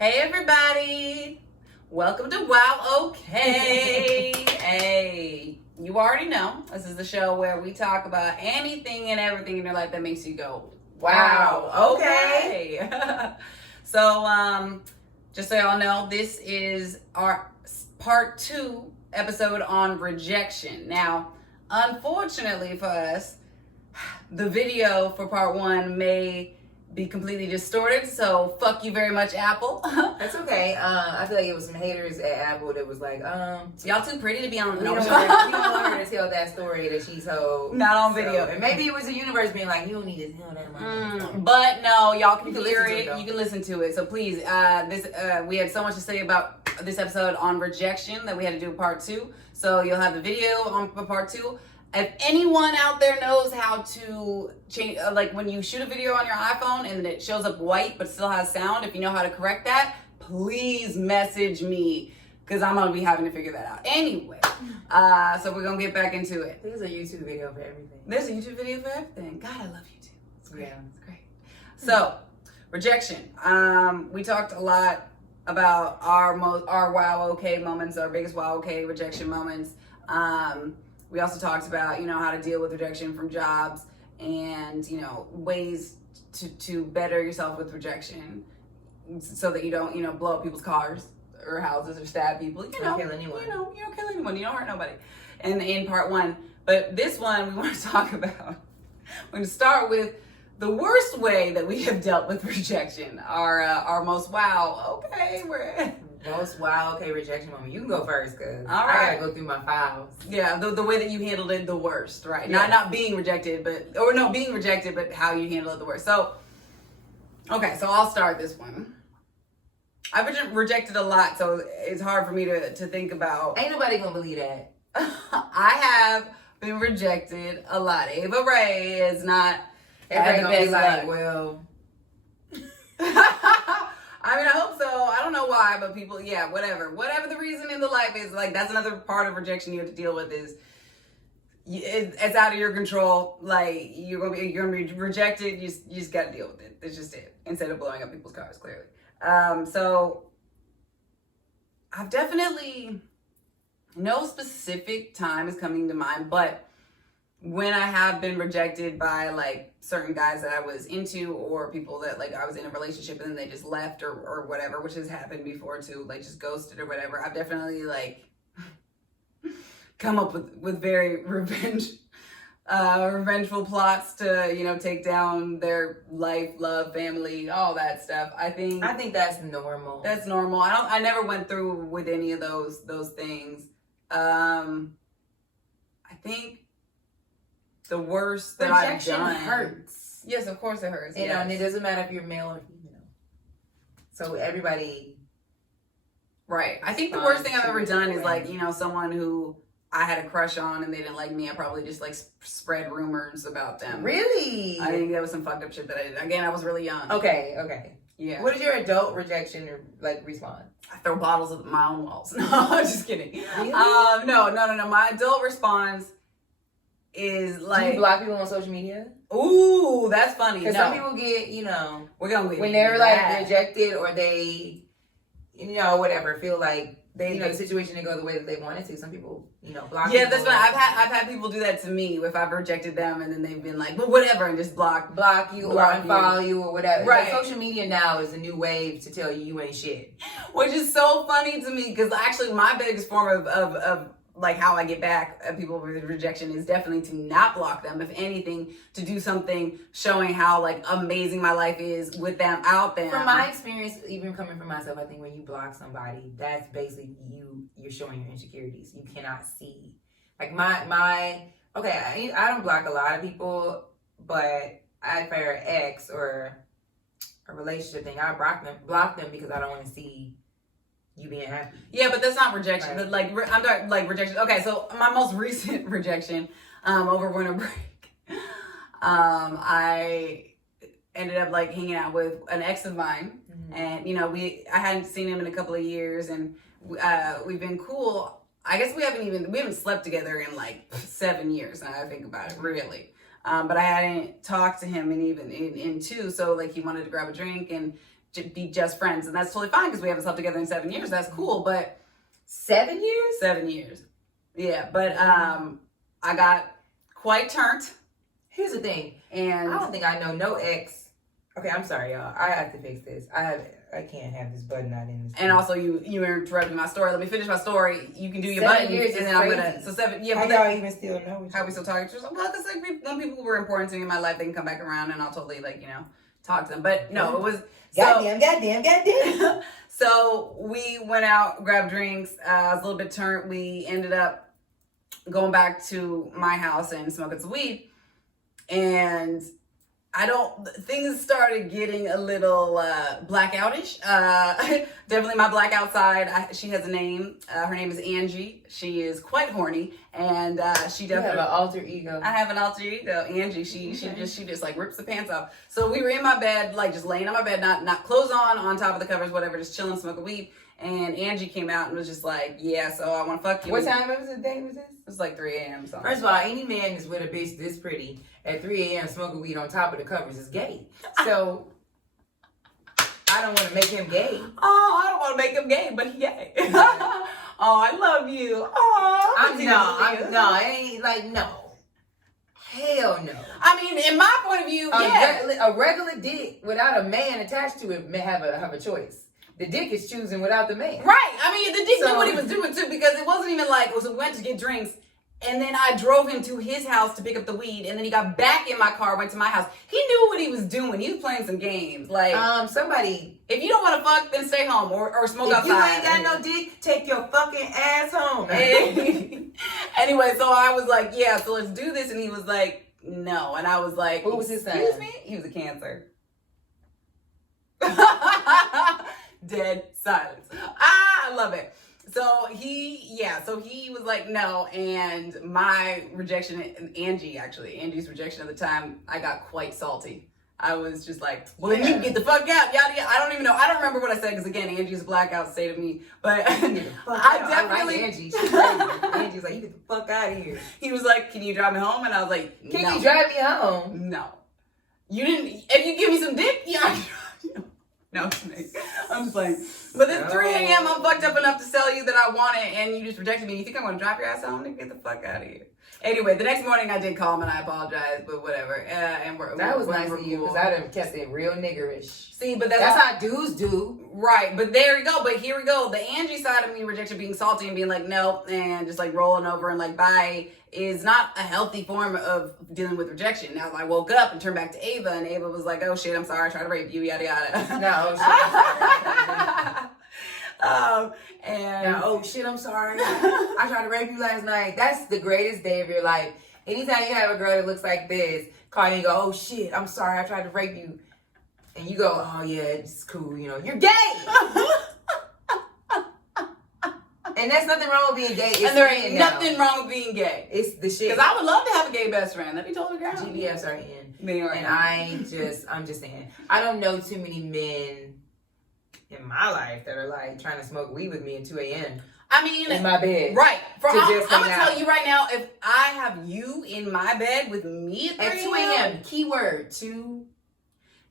Hey everybody, welcome to Wow Ok. Hey, you already know this is the show where we talk about anything and everything in your life that makes you go, wow, okay. So, just so y'all know, this is our part 2 episode on rejection. Now, unfortunately for us, the video for part 1 may be completely distorted, so fuck you very much, Apple. That's okay. I feel like it was some haters at Apple that was like, y'all too pretty to be on. We don't want her to tell that story that she told. Not on video. And maybe it was the universe being like, you don't need to tell that. But no, y'all can hear it. You can listen to it. So please, we had so much to say about this episode on rejection that we had to do part 2. So you'll have the video on part 2. If anyone out there knows how to change, like when you shoot a video on your iPhone and it shows up white but still has sound, if you know how to correct that, please message me because I'm going to be having to figure that out. Anyway, so we're going to get back into it. There's a YouTube video for everything. There's a YouTube video for everything. God, I love YouTube. It's great. Yeah. It's great. So, rejection. We talked a lot about our Wow Ok moments, our biggest Wow Ok rejection moments. We also talked about, how to deal with rejection from jobs and, ways to better yourself with rejection so that you don't, blow up people's cars or houses or stab people. You don't kill anyone. You don't kill anyone. You don't hurt nobody. And in part 1. But this one we want to talk about. We're going to start with the worst way that we have dealt with rejection. Our most wow, okay, Most wow, okay, rejection moment. You can go first, cause all right. I gotta go through my files. Yeah, the way that you handled it the worst, right? Yeah. Not being rejected, being rejected, but how you handle it the worst. So, okay, so I'll start this one. I've been rejected a lot, so it's hard for me to think about. Ain't nobody gonna believe that. I have been rejected a lot. Ava Ray is not. Everybody gonna be like, luck. well. I mean, I hope so. I don't know why, but people, whatever the reason in the life is, like, that's another part of rejection you have to deal with is it's out of your control. Like, you're gonna be rejected. You just got to deal with it. It's just it. Instead of blowing up people's cars, clearly. So I've definitely, no specific time is coming to mind, but when I have been rejected by like certain guys that I was into or people that like I was in a relationship and then they just left or whatever, which has happened before too, like just ghosted or whatever, I've definitely like come up with very revengeful plots to, take down their life, love, family, all that stuff. I think that's normal. That's normal. I never went through with any of those things. I think the worst that rejection I've done hurts. Yes, of course it hurts. And it doesn't matter if you're male or female. So everybody. Right. I think the worst thing I've ever done is like, someone who I had a crush on and they didn't like me. I probably just like spread rumors about them. Really? I think that was some fucked up shit that I did. Again, I was really young. Okay. Yeah. What is your adult rejection like response? I throw bottles at my own walls. No, I'm just kidding. Really? No. My adult response is like, do you block people on social media? Ooh, that's funny. Because some people get, we're gonna when they're like rejected or they, whatever, feel like the situation didn't go the way that they wanted to. Some people, block. Yeah, that's fine. I've had people do that to me if I've rejected them and then they've been like, well, whatever, and just block you or unfollow you or whatever. Right. But social media now is a new wave to tell you ain't shit. Which is so funny to me because actually my biggest form of like how I get back at people with rejection is definitely to not block them. If anything, to do something showing how like amazing my life is with them out there. From my experience, even coming from myself, I think when you block somebody, that's basically you're showing your insecurities. You cannot see. Like I don't block a lot of people, but for an ex or a relationship thing, I block them because I don't want to see you being happy. Yeah, but that's not rejection. Right. Like I'm talking like rejection. Okay, so my most recent rejection over winter break, I ended up like hanging out with an ex of mine, and I hadn't seen him in a couple of years, and we've been cool. I guess we haven't slept together in like 7 years. Now I think about it, really. But I hadn't talked to him in 2, so like he wanted to grab a drink and be just friends, and that's totally fine because we haven't slept together in 7 years. That's cool, but 7 years? 7 years. Yeah, but I got quite turned. Here's the thing, and I don't think I know no ex. Okay, I'm sorry, y'all. I have to fix this. I can't have this button not in this. And also, you interrupted my story. Let me finish my story. You can do your 7 button, years and is then I'm crazy. gonna. So 7. Yeah, How but y'all even still know? how we still talking to each other? Well, because like when people were important to me in my life, they can come back around, and I'll totally talk to them. But no, it was goddamn. So we went out, grabbed drinks. I was a little bit turned. We ended up going back to my house and smoking some weed, and things started getting a little blackoutish. Definitely my blackout side. She has a name. Her name is Angie. She is quite horny, and she definitely. You have an alter ego. I have an alter ego, Angie. She just like rips the pants off. So we were in my bed, like just laying on my bed, not clothes on top of the covers, whatever, just chilling, smoking weed. And Angie came out and was just like, yeah, so I want to fuck you. What time was the day was this? It was like 3 a.m. So. First of all, any man that's with a bitch this pretty at 3 a.m. smoking weed on top of the covers is gay. So I don't want to make him gay. Oh, I don't want to make him gay, but he gay. Oh, I love you. Oh, no, it ain't like no. Hell no. I mean, in my point of view, a regular dick without a man attached to it may have a choice. The dick is choosing without the man. Right. I mean, the dick knew what he was doing too, because it wasn't even like, we went to get drinks, and then I drove him to his house to pick up the weed, and then he got back in my car, went to my house. He knew what he was doing. He was playing some games. Like, somebody, if you don't want to fuck, then stay home or smoke outside. If you ain't got no dick, take your fucking ass home. Anyway, so I was like, yeah, so let's do this, and he was like, no, and I was like, what was his sign? Excuse me? He was a Cancer. Dead silence. I love it. So he was like, no, and my rejection, Angie's rejection at the time, I got quite salty. I was just like, well, then you can get the fuck out, yada, yada. I don't even know. I don't remember what I said, because again, Angie's a blackout state of me, but I definitely. I like Angie. She's crazy. Angie's like, you get the fuck out of here. He was like, can you drive me home? And I was like, no. Can you drive me home? No. You didn't, if you give me some dick, yeah, I can drive you home. No, I'm just playing. But at 3 a.m., I'm fucked up enough to tell you that I want it, and you just rejected me. You think I'm going to drop your ass home? Get the fuck out of here. Anyway, the next morning I did call him, and I apologized, but whatever. That was nice of you, because I done kept it real niggerish. See, but that's how dudes do. Right, but there we go. But here we go. The Angie side of me, rejection, being salty and being like, no, and just like rolling over and like, bye, is not a healthy form of dealing with rejection. Now, I woke up and turned back to Ava, and Ava was like, oh shit, I'm sorry, I tried to rape you, yada yada. No, shit. I'm sorry. I tried to rape you last night. That's the greatest day of your life. Anytime you have a girl that looks like this, call you and go, oh shit, I'm sorry, I tried to rape you. And you go, oh yeah, it's cool, you're gay. And there's nothing wrong with being gay. And there ain't nothing wrong with being gay. It's the shit. Because I would love to have a gay best friend. That'd be totally great. GBFs are in. And I'm just saying, I don't know too many men in my life that are like trying to smoke weed with me at 2 a.m. I mean, in my bed. Right. I'm going to tell you right now, if I have you in my bed with me at 2 a.m., keyword, 2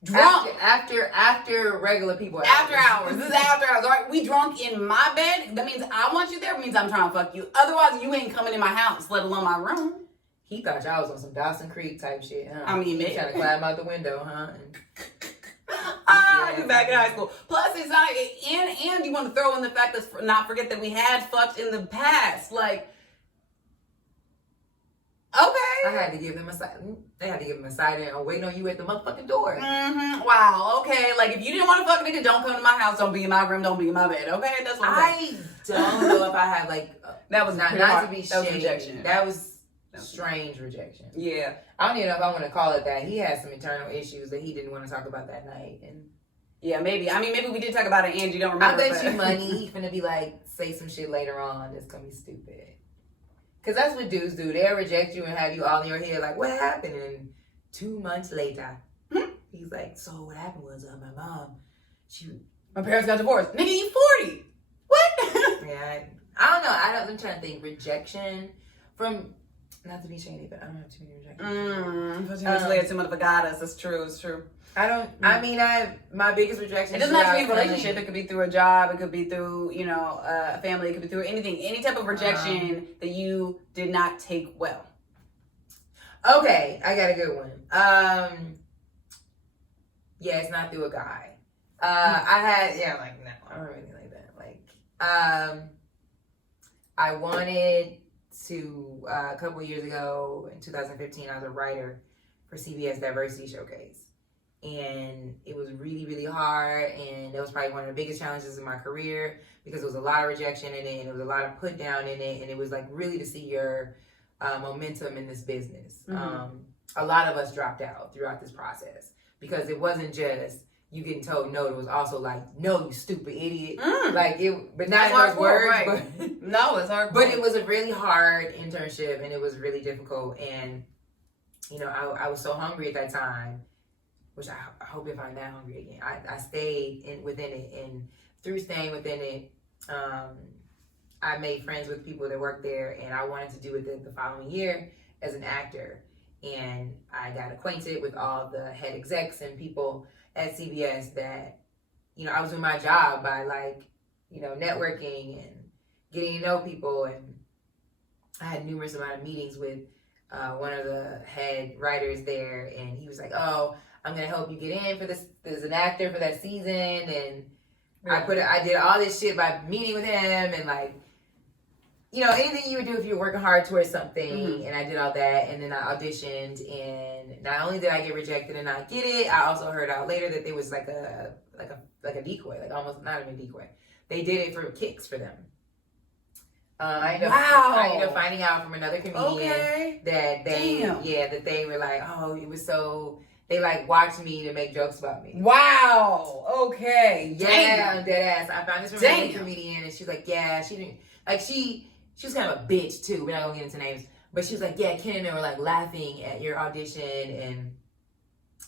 drunk. After regular people. After hours. This is after hours. All right. We drunk in my bed. That means I want you there. It means I'm trying to fuck you. Otherwise, you ain't coming in my house, let alone my room. He thought y'all was on some Dawson Creek type shit, huh? I mean, he trying to climb out the window, huh? You're back in high school. Plus, it's not, and you want to throw in the fact that, not forget that we had fucked in the past. Like, okay. I had to give them a side. They had to give them a side and waiting on you at the motherfucking door. Mm-hmm. Wow. Okay. Like, if you didn't want to fuck a nigga, don't come to my house. Don't be in my room. Don't be in my bed. Okay. That's what I'm saying. I don't know if I have like that was not to be that was rejection. That was strange rejection. Yeah. I don't even know if I want to call it that. He had some internal issues that he didn't want to talk about that night. And yeah, maybe. I mean, maybe we did talk about it. Angie don't remember. I bet you money he finna be like say some shit later on that's gonna be stupid. Cause that's what dudes do. They'll reject you and have you all in your head like, what happened? And 2 months later, he's like, so what happened was my mom, my parents got divorced. Nigga, you 40. What? Yeah, I don't know. I'm trying to think. Rejection from, not to be shady, but I don't have too many rejections. Too much later, too much of a goddess. That's true. It's true. My biggest rejection. It doesn't have to be a relationship. It could be through a job. It could be through, a family. It could be through anything, any type of rejection that you did not take well. Okay, I got a good one. Yeah, it's not through a guy. No, I don't really like that. I wanted to, a couple years ago, in 2015, I was a writer for CBS Diversity Showcase. And it was really, really hard. And it was probably one of the biggest challenges in my career because there was a lot of rejection in it and there was a lot of put down in it. And it was like really to see your momentum in this business. Mm-hmm. A lot of us dropped out throughout this process because it wasn't just you getting told no. It was also like, no, you stupid idiot. But not those words. Right. But, no, it's hard. But it was a really hard internship and it was really difficult. And, I was so hungry at that time, which I hope if I'm not hungry again. I stayed within it. And through staying within it, I made friends with people that worked there. And I wanted to do it the following year as an actor. And I got acquainted with all the head execs and people at CBS that, I was doing my job by networking and getting to know people. And I had numerous amount of meetings with one of the head writers there. And he was like, oh, I'm going to help you get in for this as an actor for that season. And I did all this shit by meeting with him and anything you would do if you were working hard towards something. Mm-hmm. And I did all that. And then I auditioned. And not only did I get rejected and not get it, I also heard out later that there was like a decoy, almost not even a decoy. They did it for kicks for them. I ended up finding out from another comedian that they were like, oh, it was so, they watched me to make jokes about me. Wow. Okay. Yeah, I'm dead ass. I found this from another comedian and she's like, yeah, she didn't, she was kind of a bitch too. We're not gonna get into names, but she was like, yeah, Ken and I were laughing at your audition. And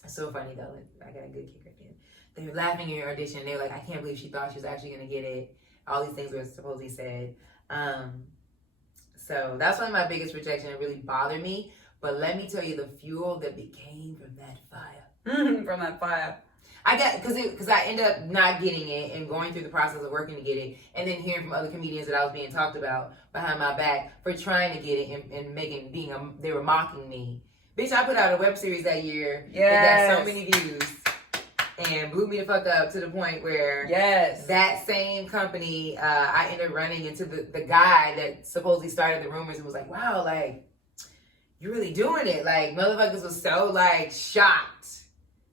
it's so funny though. I got a good kick at the end. They were laughing at your audition. They were like, I can't believe she thought she was actually gonna get it. All these things were supposedly said. So that's one of my biggest rejection. It really bothered me. But let me tell you, the fuel that became from that fire. From that fire. I got, because I ended up not getting it and going through the process of working to get it. And then hearing from other comedians that I was being talked about behind my back for trying to get it and they were mocking me. Bitch, I put out a web series that year. Yes. That got so many views. And blew me the fuck up to the point where that same company, I ended up running into the guy that supposedly started the rumors and was like, wow, you're really doing it. Motherfuckers was so shocked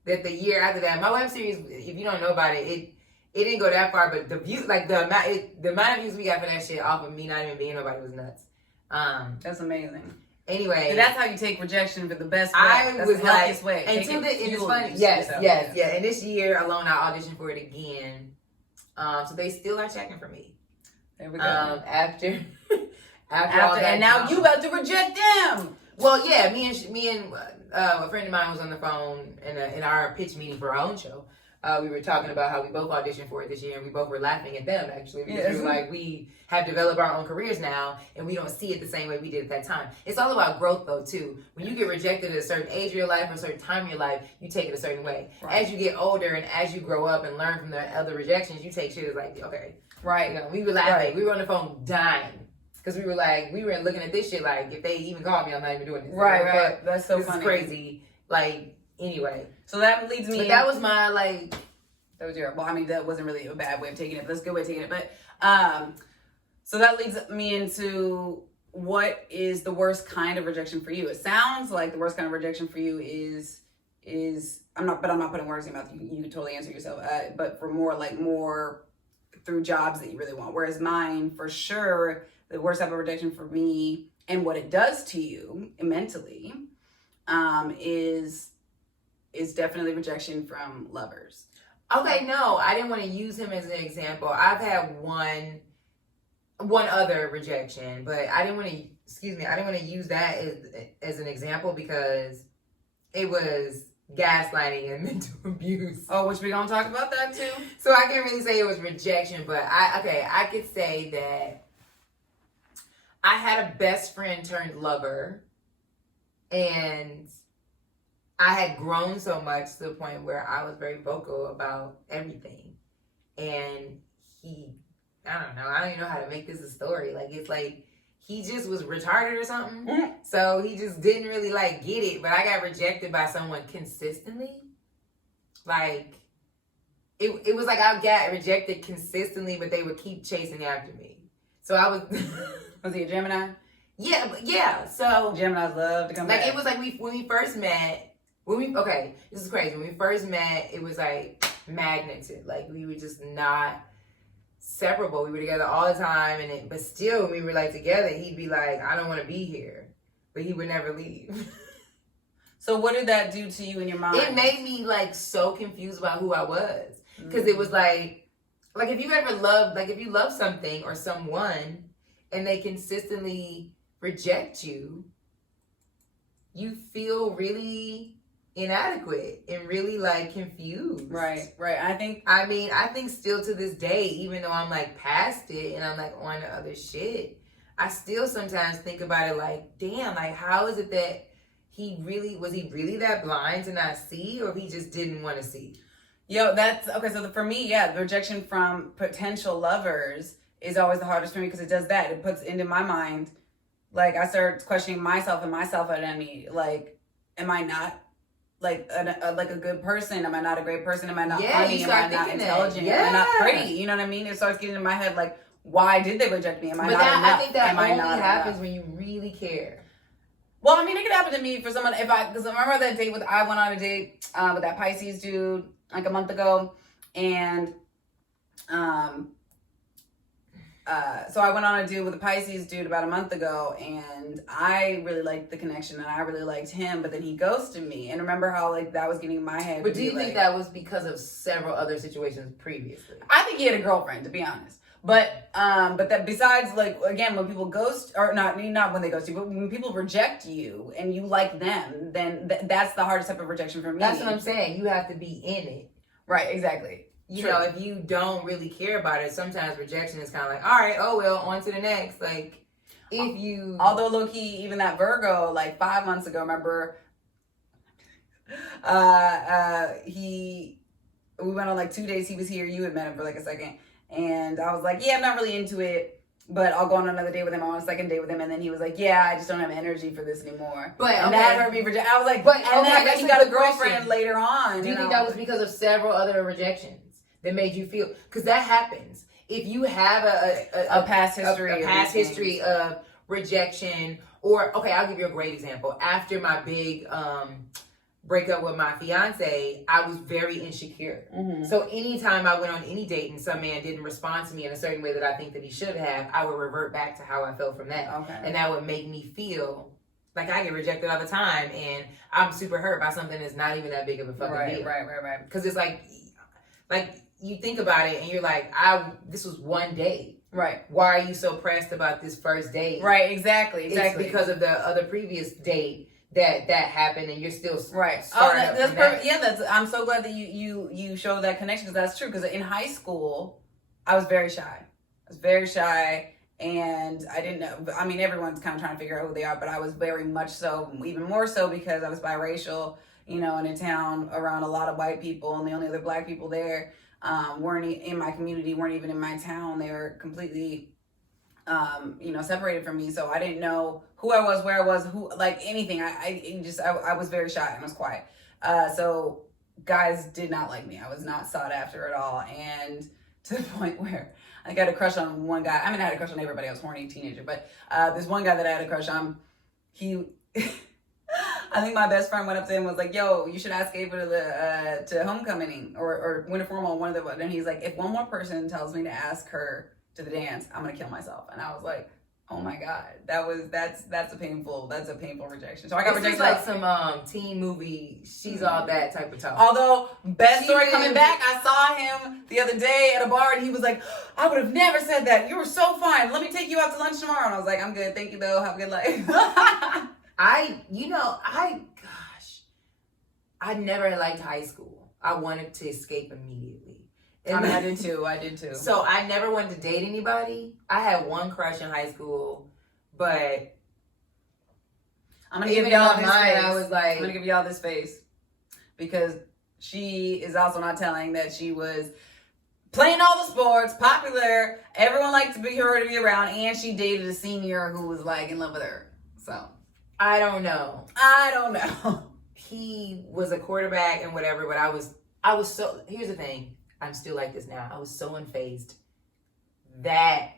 that the year after that, my web series, if you don't know about it, it didn't go that far, but the view, the amount of views we got for that shit off of me not even being nobody was nuts. That's amazing. Anyway, and that's how you take rejection for the best way. That's the healthiest way. Until it's funny. Yes. And this year alone, I auditioned for it again. So they still are checking for me. There we go. After all that, and now you about to reject them. Well, yeah, me and a friend of mine was on the phone in our pitch meeting for our own show. We were talking about how we both auditioned for it this year, and we both were laughing at them, actually. Because we were we have developed our own careers now, and we don't see it the same way we did at that time. It's all about growth, though, too. When you get rejected at a certain age of your life or a certain time in your life, you take it a certain way. Right. As you get older and as you grow up and learn from the other rejections, you take shit as okay. Right. We were laughing. Right. We were on the phone dying. Because we were looking at this shit if they even called me, I'm not even doing this. Right. That's so funny. This is crazy. Anyway. So that leads me... But that was my, That was your... Well, I mean, that wasn't really a bad way of taking it, but that's a good way of taking it. But, so that leads me into what is the worst kind of rejection for you? It sounds like the worst kind of rejection for you is... I'm not putting words in your mouth. You can totally answer yourself. But for more through jobs that you really want. Whereas mine, for sure, the worst type of rejection for me and what it does to you mentally, is definitely rejection from lovers. Okay, no, I didn't want to use him as an example. I've had one other rejection, but I didn't want to use that as an example because it was gaslighting and mental abuse. Oh, which we gonna talk about that too? So I can't really say it was rejection, but I could say that I had a best friend turned lover, and I had grown so much to the point where I was very vocal about everything. And I don't even know how to make this a story. Like, it's like, he just was retarded or something. Mm-hmm. So he just didn't really like get it. But I got rejected by someone consistently. Like, it was like I got rejected consistently, but they would keep chasing after me. So I was... Was he a Gemini? Yeah. So Geminis love to come like, back. it was like when we first met, okay, this is crazy. When we first met, it was like magneted. Like, we were just not separable. We were together all the time, but still, when we were like together, he'd be like, I don't want to be here, but he would never leave. So what did that do to you in your mind? It made me like so confused about who I was, because it was like if you ever loved, like, if you love something or someone and they consistently reject you, you feel really inadequate and really like confused. Right. I think still to this day, even though I'm like past it and I'm like on to other shit, I still sometimes think about it like, damn, like, how is it that was he really that blind to not see, or if he just didn't want to see? Yo, that's okay. So for me, the rejection from potential lovers is always the hardest for me, because it does that. It puts into my mind, like, I start questioning myself and my self-identity. Like, am I not like a good person? Am I not a great person? Am I not funny? Am I not intelligent? Yeah. Am I not pretty? You know what I mean? It starts getting in my head, like, why did they reject me? Am I not enough? I think that only happens enough? when you really care. Well, I mean, it could happen to me for someone because I remember that date I went on a date with that Pisces dude like a month ago, and so I went on a date with a Pisces dude about a month ago, and I really liked the connection and I really liked him, but then he ghosted me. And remember how like that was getting in my head. But do you think that was because of several other situations previously? I think he had a girlfriend, to be honest. But that besides, like, again, when people ghost, or not when they ghost you, but when people reject you and you like them, then that's the hardest type of rejection for me. That's what I'm saying. You have to be in it. Right, exactly. You know, if you don't really care about it, sometimes rejection is kind of like, all right, oh, well, on to the next. Like, if you... Although, low-key, even that Virgo, like 5 months ago, remember, we went on like 2 days. He was here. You had met him for like a second. And I was like, yeah, I'm not really into it, but I'll go on another date with him. I want a second date with him. And then he was like, yeah, I just don't have energy for this anymore. But and that hurt me. I was like, and then he got a girlfriend later on. Do you think that was because of several other rejections that made you feel? Because that happens. If you have a past history of rejection, or, okay, I'll give you a great example. After my big breakup with my fiance, I was very insecure. Mm-hmm. So anytime I went on any date and some man didn't respond to me in a certain way that I think that he should have, I would revert back to how I felt from that. Okay. And that would make me feel like I get rejected all the time and I'm super hurt by something that's not even that big of a fucking deal. Right. Because it's like you think about it and you're like, this was one date. Right. Why are you so pressed about this first date? Right, exactly. It's because of the other previous date that happened, and you're still right. Oh, that's perfect. Yeah, I'm so glad that you showed that connection, because that's true. Because in high school, I was very shy. And I didn't know. I mean, everyone's kind of trying to figure out who they are, but I was very much so, even more so, because I was biracial. You know, in a town around a lot of white people, and the only other black people there weren't in my community, weren't even in my town. They were completely separated from me. So I didn't know who I was, where I was, like anything. I was very shy and was quiet. So guys did not like me. I was not sought after at all. And to the point where I got a crush on one guy. I mean, I had a crush on everybody. I was a horny teenager, but there's one guy that I had a crush on. I think my best friend went up to him and was like, yo, you should ask Ava to homecoming or winter formal, one of the, and he's like, if one more person tells me to ask her to the dance, I'm gonna kill myself. And I was like, oh my god, that's a painful rejection. So I got rejected. Like some teen movie, she's all that type of talk. Although best story coming back, I saw him the other day at a bar and he was like, I would have never said that. You were so fine. Let me take you out to lunch tomorrow. And I was like, I'm good, thank you though. Have a good life. I never liked high school. I wanted to escape immediately. And I did too. So I never wanted to date anybody. I had one crush in high school, but I'm gonna give y'all this face. I was like, I'm gonna give y'all this face. because she is also not telling that she was playing all the sports, popular, everyone liked to be her to be around, and she dated a senior who was like in love with her. So I don't know. He was a quarterback and whatever, but I was so, here's the thing. I'm still like this now. I was so unfazed. That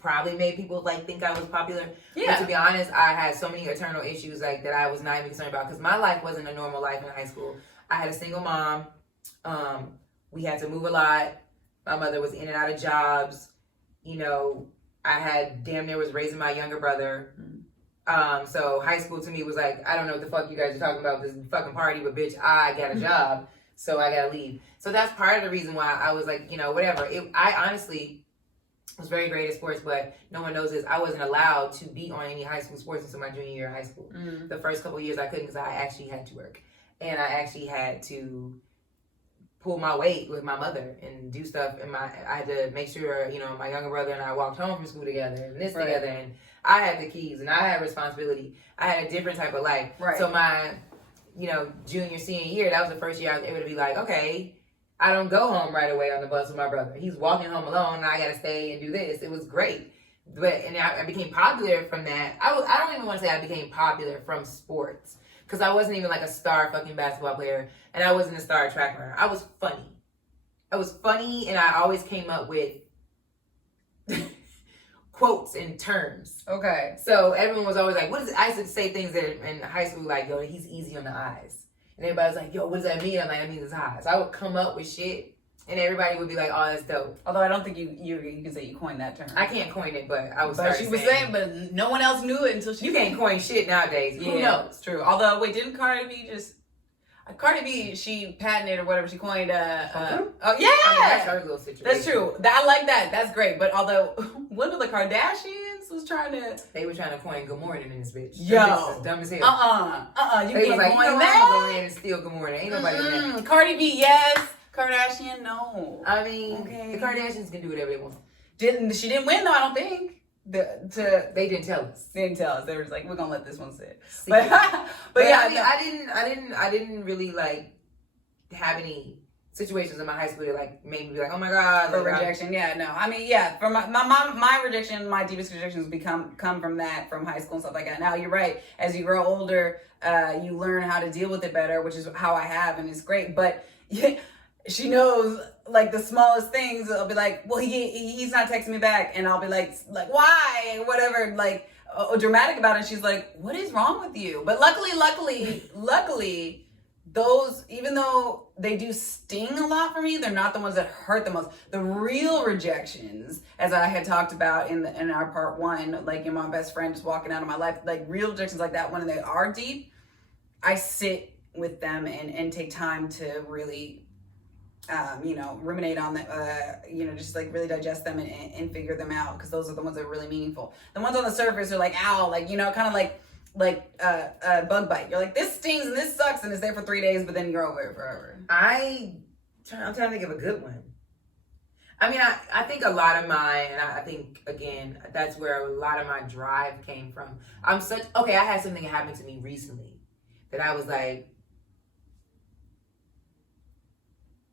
probably made people like think I was popular. Yeah. But to be honest, I had so many eternal issues like that I was not even concerned about, because my life wasn't a normal life in high school. I had a single mom. We had to move a lot. My mother was in and out of jobs. You know, I had damn near was raising my younger brother. So high school to me was like, I don't know what the fuck you guys are talking about, this fucking party, but bitch, I got a job, so I gotta leave. So that's part of the reason why I was like, you know, whatever. I honestly was very great at sports, but no one knows this. I wasn't allowed to be on any high school sports until my junior year of high school. The first couple of years I couldn't, because I actually had to work. And I actually had to pull my weight with my mother and do stuff. And I had to make sure, you know, my younger brother and I walked home from school together and this together. And I had the keys and I had responsibility. I had a different type of life. Right. So my, you know, junior, senior year, that was the first year I was able to be like, okay, I don't go home right away on the bus with my brother. He's walking home alone and I got to stay and do this. It was great. And I became popular from that. I don't even want to say I became popular from sports, because I wasn't even like a star fucking basketball player, and I wasn't a star track runner. I was funny, and I always came up with quotes and terms. Okay. So everyone was always like, what is it? I used to say things that in high school like, yo, he's easy on the eyes. And everybody was like, yo, what does that mean? I'm like, that means his eyes. So I would come up with shit, and everybody would be like, oh, that's dope. Although I don't think you can say you coined that term. I can't coin it, but I was. But she was saying, but no one else knew it until she. You can't coin shit nowadays. Yeah, Who knows? It's true. Although, wait, didn't Cardi B just? Cardi B, she patented or whatever she coined. Oh yeah, I mean, that's her little situation. That's true. I like that. That's great. But although one of the Kardashians was trying to, they were trying to coin "Good Morning" in this bitch. Yo, this is dumb as hell. You they can't was like, coin you know that. I'm gonna go in and steal "Good Morning." Ain't nobody in that. Cardi B, yes. Kardashian, no. I mean, the Kardashians can do whatever they want. She didn't win though. I don't think. They didn't tell us. They didn't tell us. They were just like, we're gonna let this one sit. But yeah, I mean, I didn't really like have any situations in my high school that like made me be like, oh my god, for like, rejection. Yeah, no. I mean, yeah, for my rejection, my deepest rejections come from that, from high school and stuff like that. Now you're right. As you grow older, you learn how to deal with it better, which is how I have, and it's great. But yeah, she knows like the smallest things. I'll be like, well, he's not texting me back, and I'll be like why, whatever, like dramatic about it. She's like, what is wrong with you? But luckily, those, even though they do sting a lot for me, they're not the ones that hurt the most. The real rejections, as I had talked about in our part one, like my best friend just walking out of my life, like real rejections like that, when they are deep, I sit with them and take time to really ruminate on them, just like really digest them and figure them out, because those are the ones that are really meaningful. The ones on the surface are like, ow, like, kind of like bug bite. You're like, this stings and this sucks, and it's there for 3 days, but then you're over it forever. I'm trying to think of a good one. I mean, I think a lot of mine, and I think, again, that's where a lot of my drive came from. I had something happen to me recently that I was like,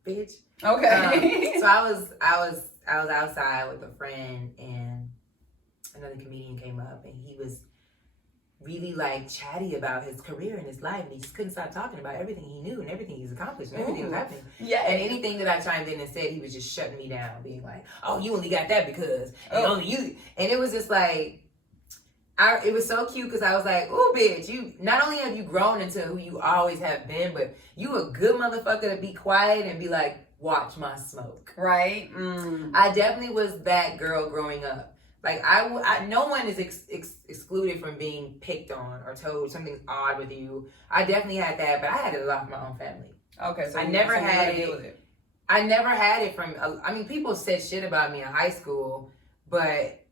bitch. Okay. So I was outside with a friend, and another comedian came up, and he was really like chatty about his career and his life, and he just couldn't stop talking about everything he knew and everything he's accomplished and everything was happening. Yeah. And anything that I chimed in and said, he was just shutting me down, being like, "Oh, you only got that because only you." And it was just like, it was so cute, because I was like, "Oh, bitch, you not only have you grown into who you always have been, but you a good motherfucker to be quiet and be like, watch my smoke." Right. I definitely was that girl growing up. Like, no one is excluded from being picked on or told something's odd with you. I definitely had that, but I had it a lot from my own family. Okay, so I never had it. I never had it from. I mean, people said shit about me in high school, but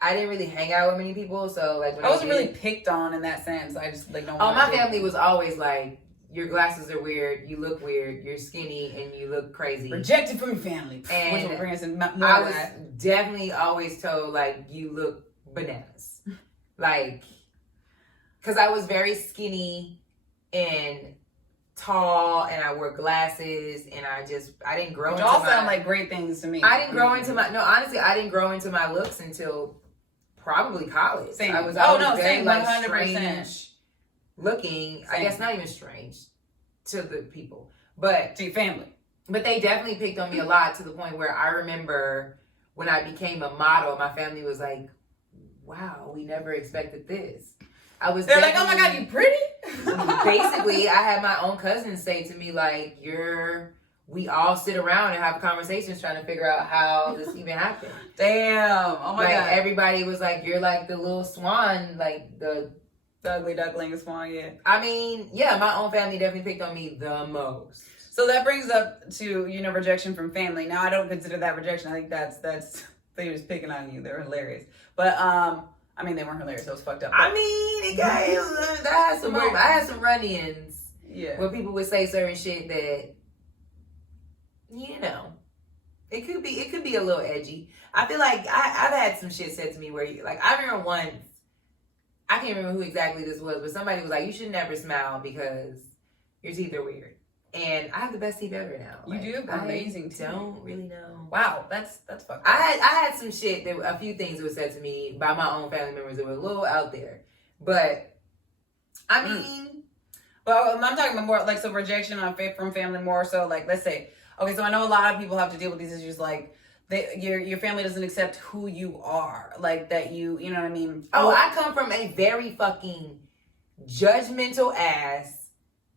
I didn't really hang out with many people. So like, when I wasn't really picked on in that sense. I just like don't. Oh, my family was always like, your glasses are weird, you look weird, you're skinny, and you look crazy. Rejected from your family. And which will bring us in more I was definitely always told, like, you look bananas. Like, because I was very skinny, and tall and I wore glasses and I didn't grow Which into all my, sound like great things to me. I didn't grow into my, no, honestly, I didn't grow into my looks until probably college. Same. I was always very same, like 100%. strange looking. Same. I guess not even strange to the people, but to your family. But they definitely picked on me a lot to the point where I remember when I became a model, my family was like, wow, we never expected this. They're like, oh my God, you pretty? Basically, I had my own cousins say to me, like, we all sit around and have conversations trying to figure out how this even happened. Damn. Oh my God. Everybody was like, you're like the little swan, like the ugly duckling swan, yeah. I mean, yeah, my own family definitely picked on me the most. So that brings up to, rejection from family. Now, I don't consider that rejection. I think that's they were just picking on you. They were hilarious. But, I mean, they weren't hilarious. It was fucked up. I mean, I had some run-ins. Yeah. Where people would say certain shit that, it could be a little edgy. I feel like I've had some shit said to me where, I remember once, I can't remember who exactly this was, but somebody was like, you should never smile because your teeth are weird. And I have the best teeth ever now. You do have amazing teeth. I don't really know. Wow, that's fucked up. I had some shit, a few things that were said to me by my own family members that were a little out there. But, I mean... But I'm talking about more, so rejection from family more so, let's say... Okay, so I know a lot of people have to deal with these issues, your family doesn't accept who you are. That you know what I mean? Oh, I come from a very fucking judgmental ass...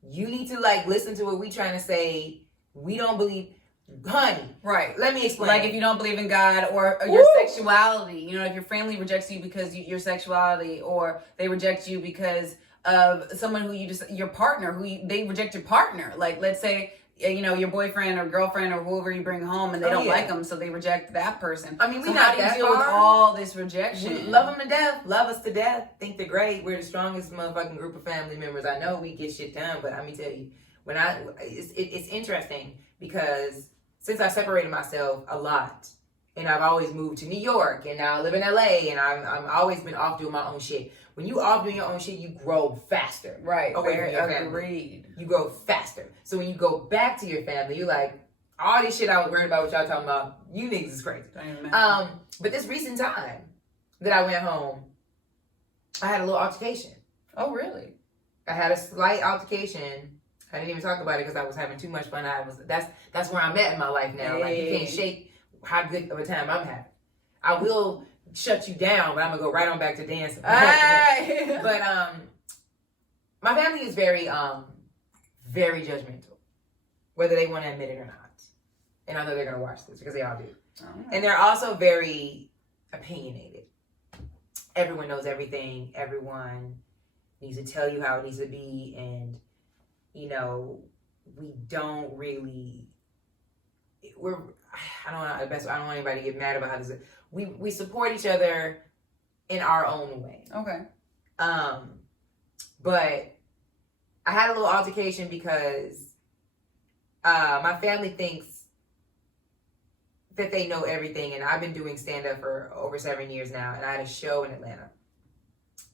You need to listen to what we trying to say. We don't believe, honey. Right. Let me explain. If you don't believe in God or your sexuality, if your family rejects you because your sexuality, or they reject you because of someone who your partner, they reject your partner. Let's say, your boyfriend or girlfriend or whoever you bring home and they don't like them, so they reject that person. I mean, so how do you deal with all this rejection? We love them to death. Love us to death. Think they're great. We're the strongest motherfucking group of family members. I know we get shit done, but let me tell you, it's interesting because since I separated myself a lot, and I've always moved to New York, and now I live in LA, and I'm always been off doing my own shit. When you off doing your own shit, you grow faster. Right. Away from your family. You grow faster. So when you go back to your family, you're like, all this shit I was worried about, what y'all talking about, you niggas is crazy. But this recent time that I went home, I had a little altercation. Oh, really? I had a slight altercation. I didn't even talk about it because I was having too much fun. That's where I'm at in my life now. You can't shake how good of a time I'm having. I will shut you down, but I'm gonna go right on back to dancing. But my family is very very judgmental, whether they want to admit it or not. And I know they're gonna watch this because they all do. And they're also very opinionated. Everyone knows everything. Everyone needs to tell you how it needs to be, and we don't really. I don't want anybody to get mad about how this is. We support each other in our own way. Okay. But I had a little altercation because my family thinks that they know everything, and I've been doing stand-up for over 7 years now, and I had a show in Atlanta.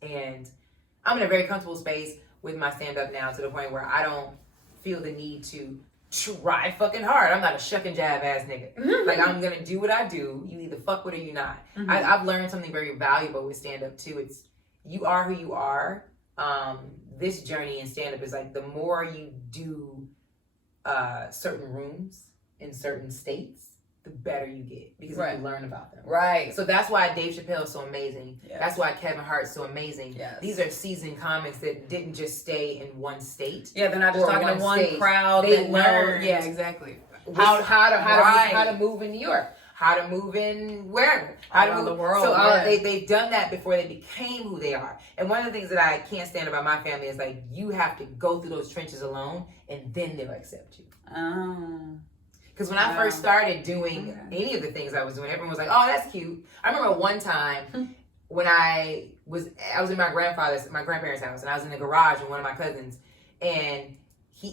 And I'm in a very comfortable space with my stand-up now to the point where I don't feel the need to try fucking hard. I'm not a shuck and jab ass nigga. I'm gonna do what I do. You either fuck with it or you not. I've learned something very valuable with stand-up too. It's you are who you are. This journey in stand-up is the more you do certain rooms in certain states, the better you get because you learn about them. Right. So that's why Dave Chappelle is so amazing. Yes. That's why Kevin Hart's so amazing. Yes. These are seasoned comics that didn't just stay in one state. Yeah, they're not just talking to one crowd. They learned. Yeah, exactly. How to move in New York. How to move in wherever. How to move the world. So they've done that before they became who they are. And one of the things that I can't stand about my family is you have to go through those trenches alone and then they'll accept you. Because when I first started doing any of the things I was doing, everyone was like, oh, that's cute. I remember one time when I was in my grandparents' house, and I was in the garage with one of my cousins, and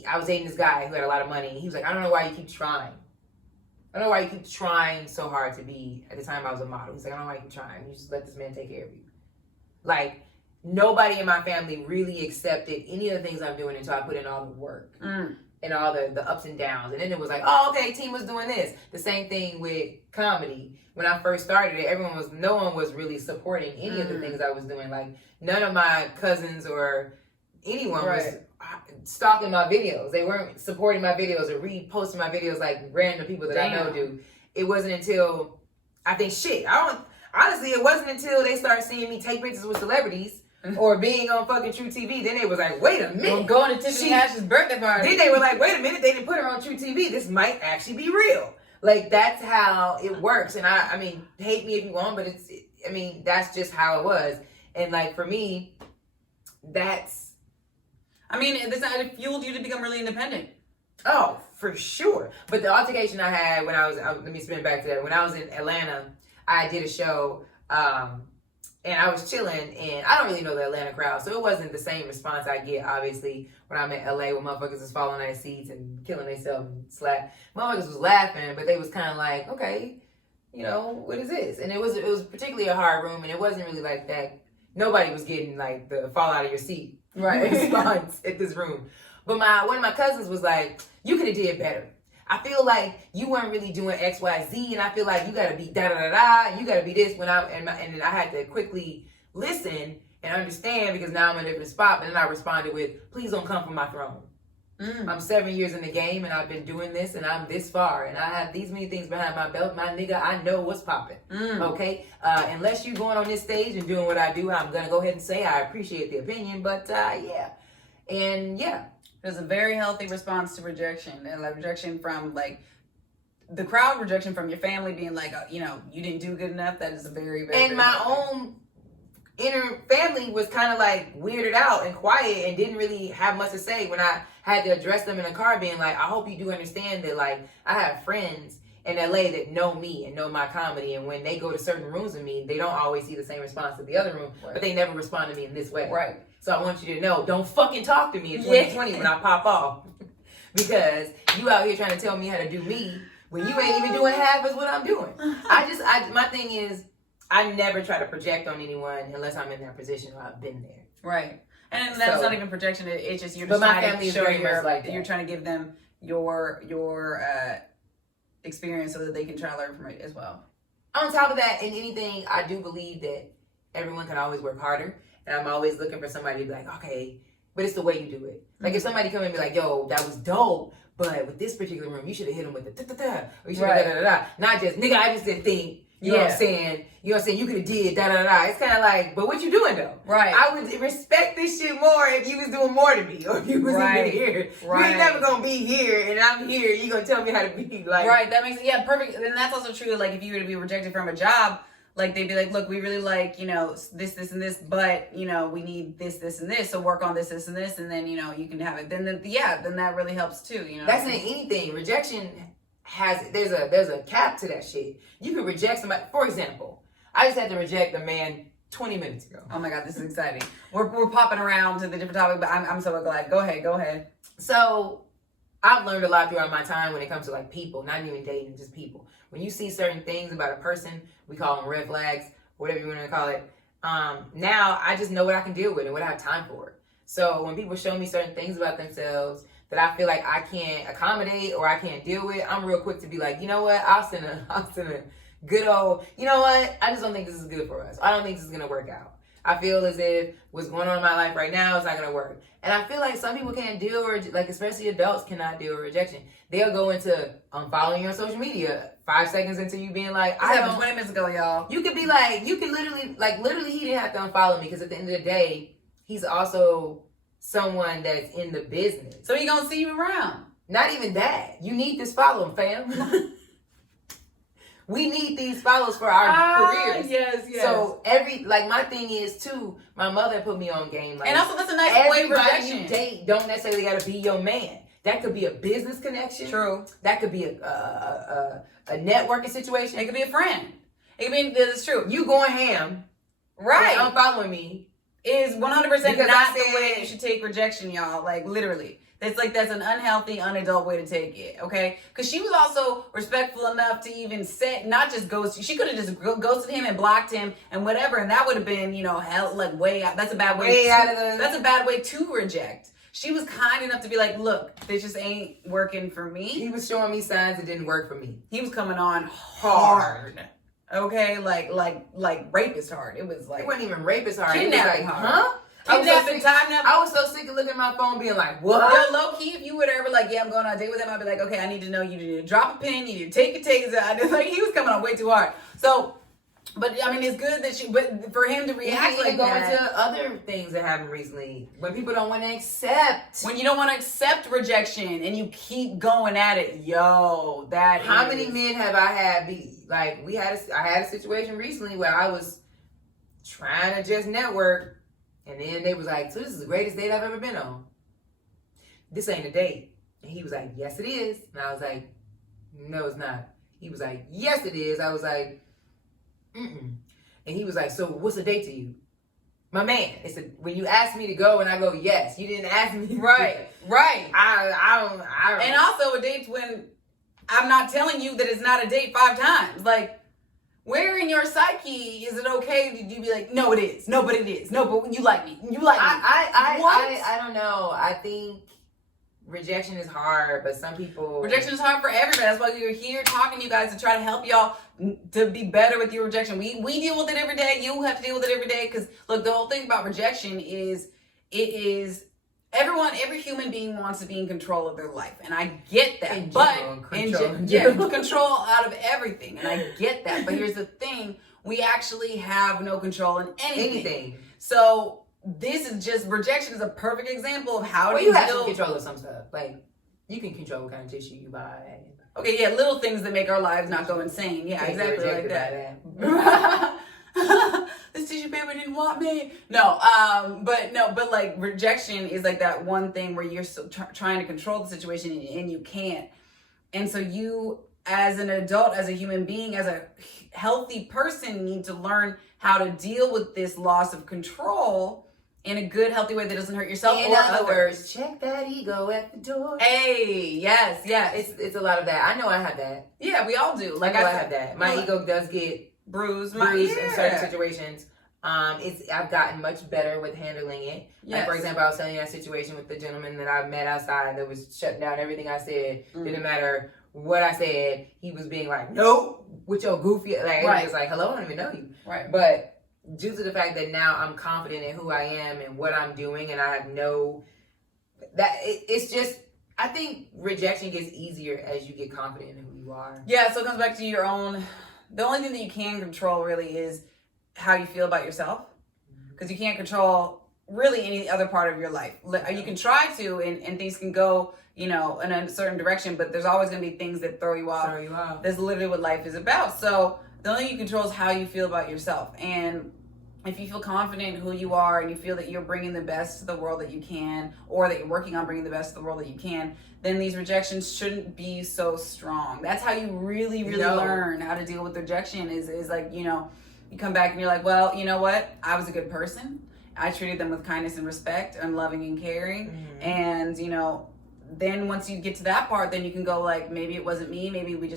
I was dating this guy who had a lot of money, and he was like, I don't know why you keep trying. I don't know why you keep trying so hard to be, at the time I was a model. He's like, I don't know why you keep trying. You just let this man take care of you. nobody in my family really accepted any of the things I'm doing until I put in all the work and all the ups and downs. And then it was like, oh, okay, team was doing this. The same thing with comedy. When I first started it, no one was really supporting any of the things I was doing. Like, none of my cousins or anyone was stalking my videos. They weren't supporting my videos or reposting my videos like random people that I know do. It wasn't until, honestly, it wasn't until they started seeing me take pictures with celebrities or being on fucking True TV. Then they was like, wait a minute. Or going to Tiffany Hash's birthday party. Then they were like, wait a minute, they didn't put her on True TV. This might actually be real. Like, that's how it works. And I mean, hate me if you want, but that's just how it was. And like, for me, it fueled you to become really independent. Oh, for sure. But the altercation I had when let me spin back to that. When I was in Atlanta, I did a show, and I was chilling, and I don't really know the Atlanta crowd, so it wasn't the same response I get, obviously, when I'm in LA, when motherfuckers is falling out of seats and killing themselves and slap. Motherfuckers was laughing, but they was kind of like, okay, what is this? And it was particularly a hard room, and it wasn't really like that. Nobody was getting like the fall out of your seat response at this room. But one of my cousins was like, you could have did better. I feel like you weren't really doing X, Y, Z, and I feel like you gotta be da da da da. You gotta be this. And then I had to quickly listen and understand because now I'm in a different spot. But then I responded with, "Please don't come from my throne. I'm 7 years in the game, and I've been doing this, and I'm this far, and I have these many things behind my belt. My nigga, I know what's popping. Okay, unless you going on this stage and doing what I do, I'm gonna go ahead and say I appreciate the opinion, but yeah." There's a very healthy response to rejection, and like rejection from like the crowd, rejection from your family, being like, you didn't do good enough. That is a very, very. And my own inner family was kind of like weirded out and quiet and didn't really have much to say when I had to address them in the car, being like, I hope you do understand that like I have friends in LA that know me and know my comedy, and when they go to certain rooms with me, they don't always see the same response to the other room, but they never respond to me in this way. Right. So I want you to know, don't fucking talk to me in 2020 when I pop off. Because you out here trying to tell me how to do me when you ain't even doing half as what I'm doing. My thing is, I never try to project on anyone unless I'm in that position or I've been there. Right. And that's not even projection. It's just you're just my family is very much like that. You're trying to give them your experience so that they can try to learn from it as well. On top of that, in anything, I do believe that everyone can always work harder. And I'm always looking for somebody to be like, okay, but it's the way you do it. Like if somebody come and be like, yo, that was dope, but with this particular room, you should have hit them with the da-da-da, or you should have da-da-da-da. Not just, nigga, I just didn't think, you know what I'm saying? You could have did da-da-da-da. It's kind of like, but what you doing though? Right. I would respect this shit more if you was doing more to me, or if you was even here. Right. You ain't never gonna be here, and I'm here, you gonna tell me how to be like. Right, that makes, perfect. And that's also true, like if you were to be rejected from a job, like they'd be like, look, we really like, this, and this, but, we need this, and this. So work on this, and this. And then, you can have it. Then that really helps too, That's in anything. Rejection there's a cap to that shit. You can reject somebody. For example, I just had to reject a man 20 minutes ago. Oh my God, this is exciting. We're popping around to the different topic, but I'm so glad. Go ahead. So I've learned a lot throughout my time when it comes to like people, not even dating, just people. When you see certain things about a person, we call them red flags, whatever you want to call it. Now I just know what I can deal with and what I have time for. So when people show me certain things about themselves that I feel like I can't accommodate or I can't deal with, I'm real quick to be like, you know what? I'll send a good old, you know what? I just don't think this is good for us. I don't think this is going to work out. I feel as if what's going on in my life right now is not going to work. And I feel like some people can't deal with, like especially adults cannot deal with rejection. They'll go into unfollowing you on social media 5 seconds into you being like, I happened 20 minutes ago, y'all. You could be like, you can literally he didn't have to unfollow me because at the end of the day, he's also someone that's in the business. So he gonna see you around. Not even that. You need this follow, fam. We need these follows for our careers. Yes. So my thing is too, my mother put me on game. Like, and also that's a nice way of rejection. You date don't necessarily gotta be your man. That could be a business connection. True. That could be a networking situation. It could be a friend. It could be, that's true. You going ham. Right. Unfollowing me. Is 100% not the way you should take rejection, y'all. Like, literally. That's an unhealthy, unadult way to take it, okay? Because she was also respectful enough to even say, not just ghost. She could have just ghosted him and blocked him and whatever, and that would have been, hell, like way out. That's a bad way. That's a bad way to reject. She was kind enough to be like, look, this just ain't working for me. He was showing me signs it didn't work for me. He was coming on hard. Okay, like rapist hard. It was like, it wasn't even rapist hard. Kidnapping hard. Huh? I was so sick of looking at my phone being like, what? Yo, low key, if you would ever like, yeah, I'm going on a date with him, I'd be like, okay, I need to know you need to drop a pin, you need to take a taser. He was coming on way too hard. So, but I mean, it's good that but for him to react like go that. into other things that happened recently. When people don't want to accept. When you don't want to accept rejection and you keep going at it, yo, How many men have I had I had a situation recently where I was trying to just network. And then they was like, so this is the greatest date I've ever been on. This ain't a date. And he was like, yes, it is. And I was like, no, it's not. He was like, yes, it is. I was like, mm-mm. And he was like, so what's a date to you? My man. It's when you ask me to go and I go, yes. You didn't ask me. Right. I don't. And also a date's when I'm not telling you that it's not a date 5 times. Like, where in your psyche is it okay to be like, no, it is. No, but it is. No, but you like me. You like me. I don't know. I think rejection is hard, but some people... Rejection is hard for everybody. That's why we're here talking to you guys to try to help y'all to be better with your rejection. We deal with it every day. You have to deal with it every day. Because, look, the whole thing about rejection is every human being wants to be in control of their life. And I get that. Control out of everything. And I get that. But here's the thing. We actually have no control in anything. So rejection is a perfect example of how you have some control of some stuff. Like, you can control what kind of tissue you buy. Okay, yeah, little things that make our lives not go insane. Yeah, exactly like that. This tissue paper didn't want me. But like rejection is like that one thing where you're still trying to control the situation and you can't. And so you, as an adult, as a human being, as a healthy person, need to learn how to deal with this loss of control in a good, healthy way that doesn't hurt yourself or others. In other words, check that ego at the door. Hey, yes. It's a lot of that. I know I have that. Yeah, we all do. Like I have that. My ego does get bruised in certain situations. I've gotten much better with handling it. Yes. Like, for example, I was telling you that situation with the gentleman that I met outside that was shutting down everything I said. Didn't matter what I said. He was being like, nope, with your goofy, like, it was just like, hello, I don't even know you. Right. But due to the fact that now I'm confident in who I am and what I'm doing, and I have it's just, I think rejection gets easier as you get confident in who you are. Yeah, so it comes back to your own, the only thing that you can control really is how you feel about yourself, because you can't control really any other part of your life. You can try to, and things can go, in a certain direction, but there's always going to be things that throw you off. That's literally what life is about. So the only thing you control is how you feel about yourself. And if you feel confident in who you are and you feel that you're bringing the best to the world that you can, or that you're working on bringing the best to the world that you can, then these rejections shouldn't be so strong. That's how you really learn how to deal with rejection is like, you come back and you're like, well, you know what? I was a good person. I treated them with kindness and respect and loving and caring. Mm-hmm. And, then once you get to that part, then you can go like, maybe it wasn't me. Maybe we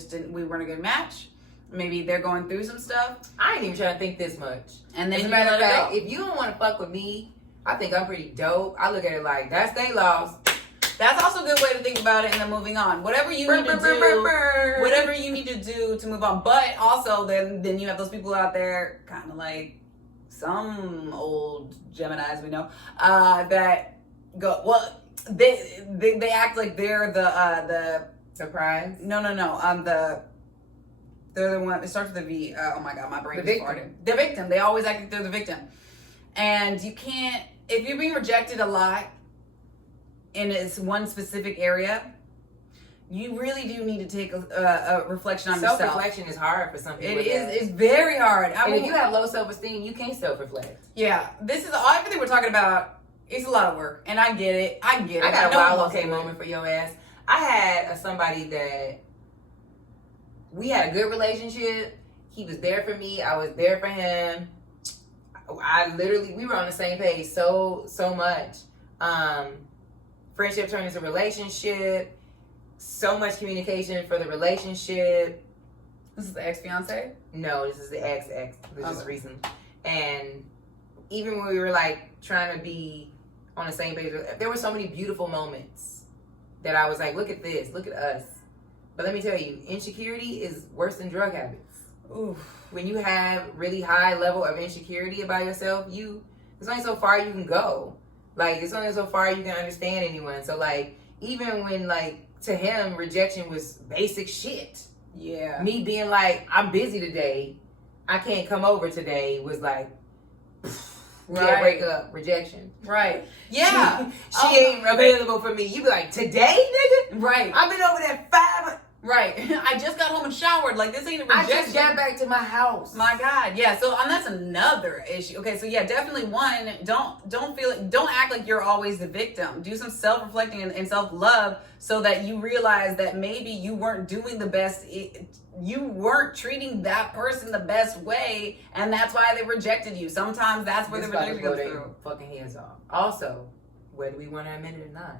weren't a good match. Maybe they're going through some stuff. I ain't even trying to think this much. And then as a matter of fact, if you don't want to fuck with me, I think I'm pretty dope. I look at it like, that's they loss. That's also a good way to think about it, and then moving on. Whatever you need to do to move on. But also, then you have those people out there, kind of like some old Geminis we know, that go, well, they act like they're the prize. No. They're the one. It starts with a V. Oh my God, my brain is farting. The victim. They always act like they're the victim, and you can't. If you're being rejected a lot in one specific area, you really do need to take a reflection on yourself. Self-reflection is hard for some people. It is. It's very hard. And if you have low self-esteem, you can't self-reflect. Yeah, this is everything we're talking about. It's a lot of work, and I get it. I got a wild okay moment for your ass. I had somebody that we had a good relationship. He was there for me. I was there for him. We were on the same page so much. friendship turned into relationship. So much communication for the relationship. This is the ex-fiance? No, this is the ex-ex. This is Okay. recent. And even when we were like trying to be on the same page, there were so many beautiful moments that I was like, look at this, look at us. But let me tell you, insecurity is worse than drug habits. Ooh. When you have really high level of insecurity about yourself, there's only so far you can go. Like, it's only so far you can understand anyone. So like, even when like, to him, rejection was basic shit. Yeah. Me being like, I'm busy today, I can't come over today, was like, Right. break up, rejection. Right. Yeah. She ain't available for me. You be like, today, nigga? Right. I've been over there 5. Right. I just got home and showered. Like, this ain't a rejection. I just got back to my house. My God. Yeah. So, and that's another issue. Okay. So yeah, definitely one, don't act like you're always the victim. Do some self-reflecting and self-love so that you realize that maybe you weren't doing the best. You weren't treating that person the best way, and that's why they rejected you. Sometimes that's where the rejection goes through. Fucking hands off. Also, whether we want to admit it or not,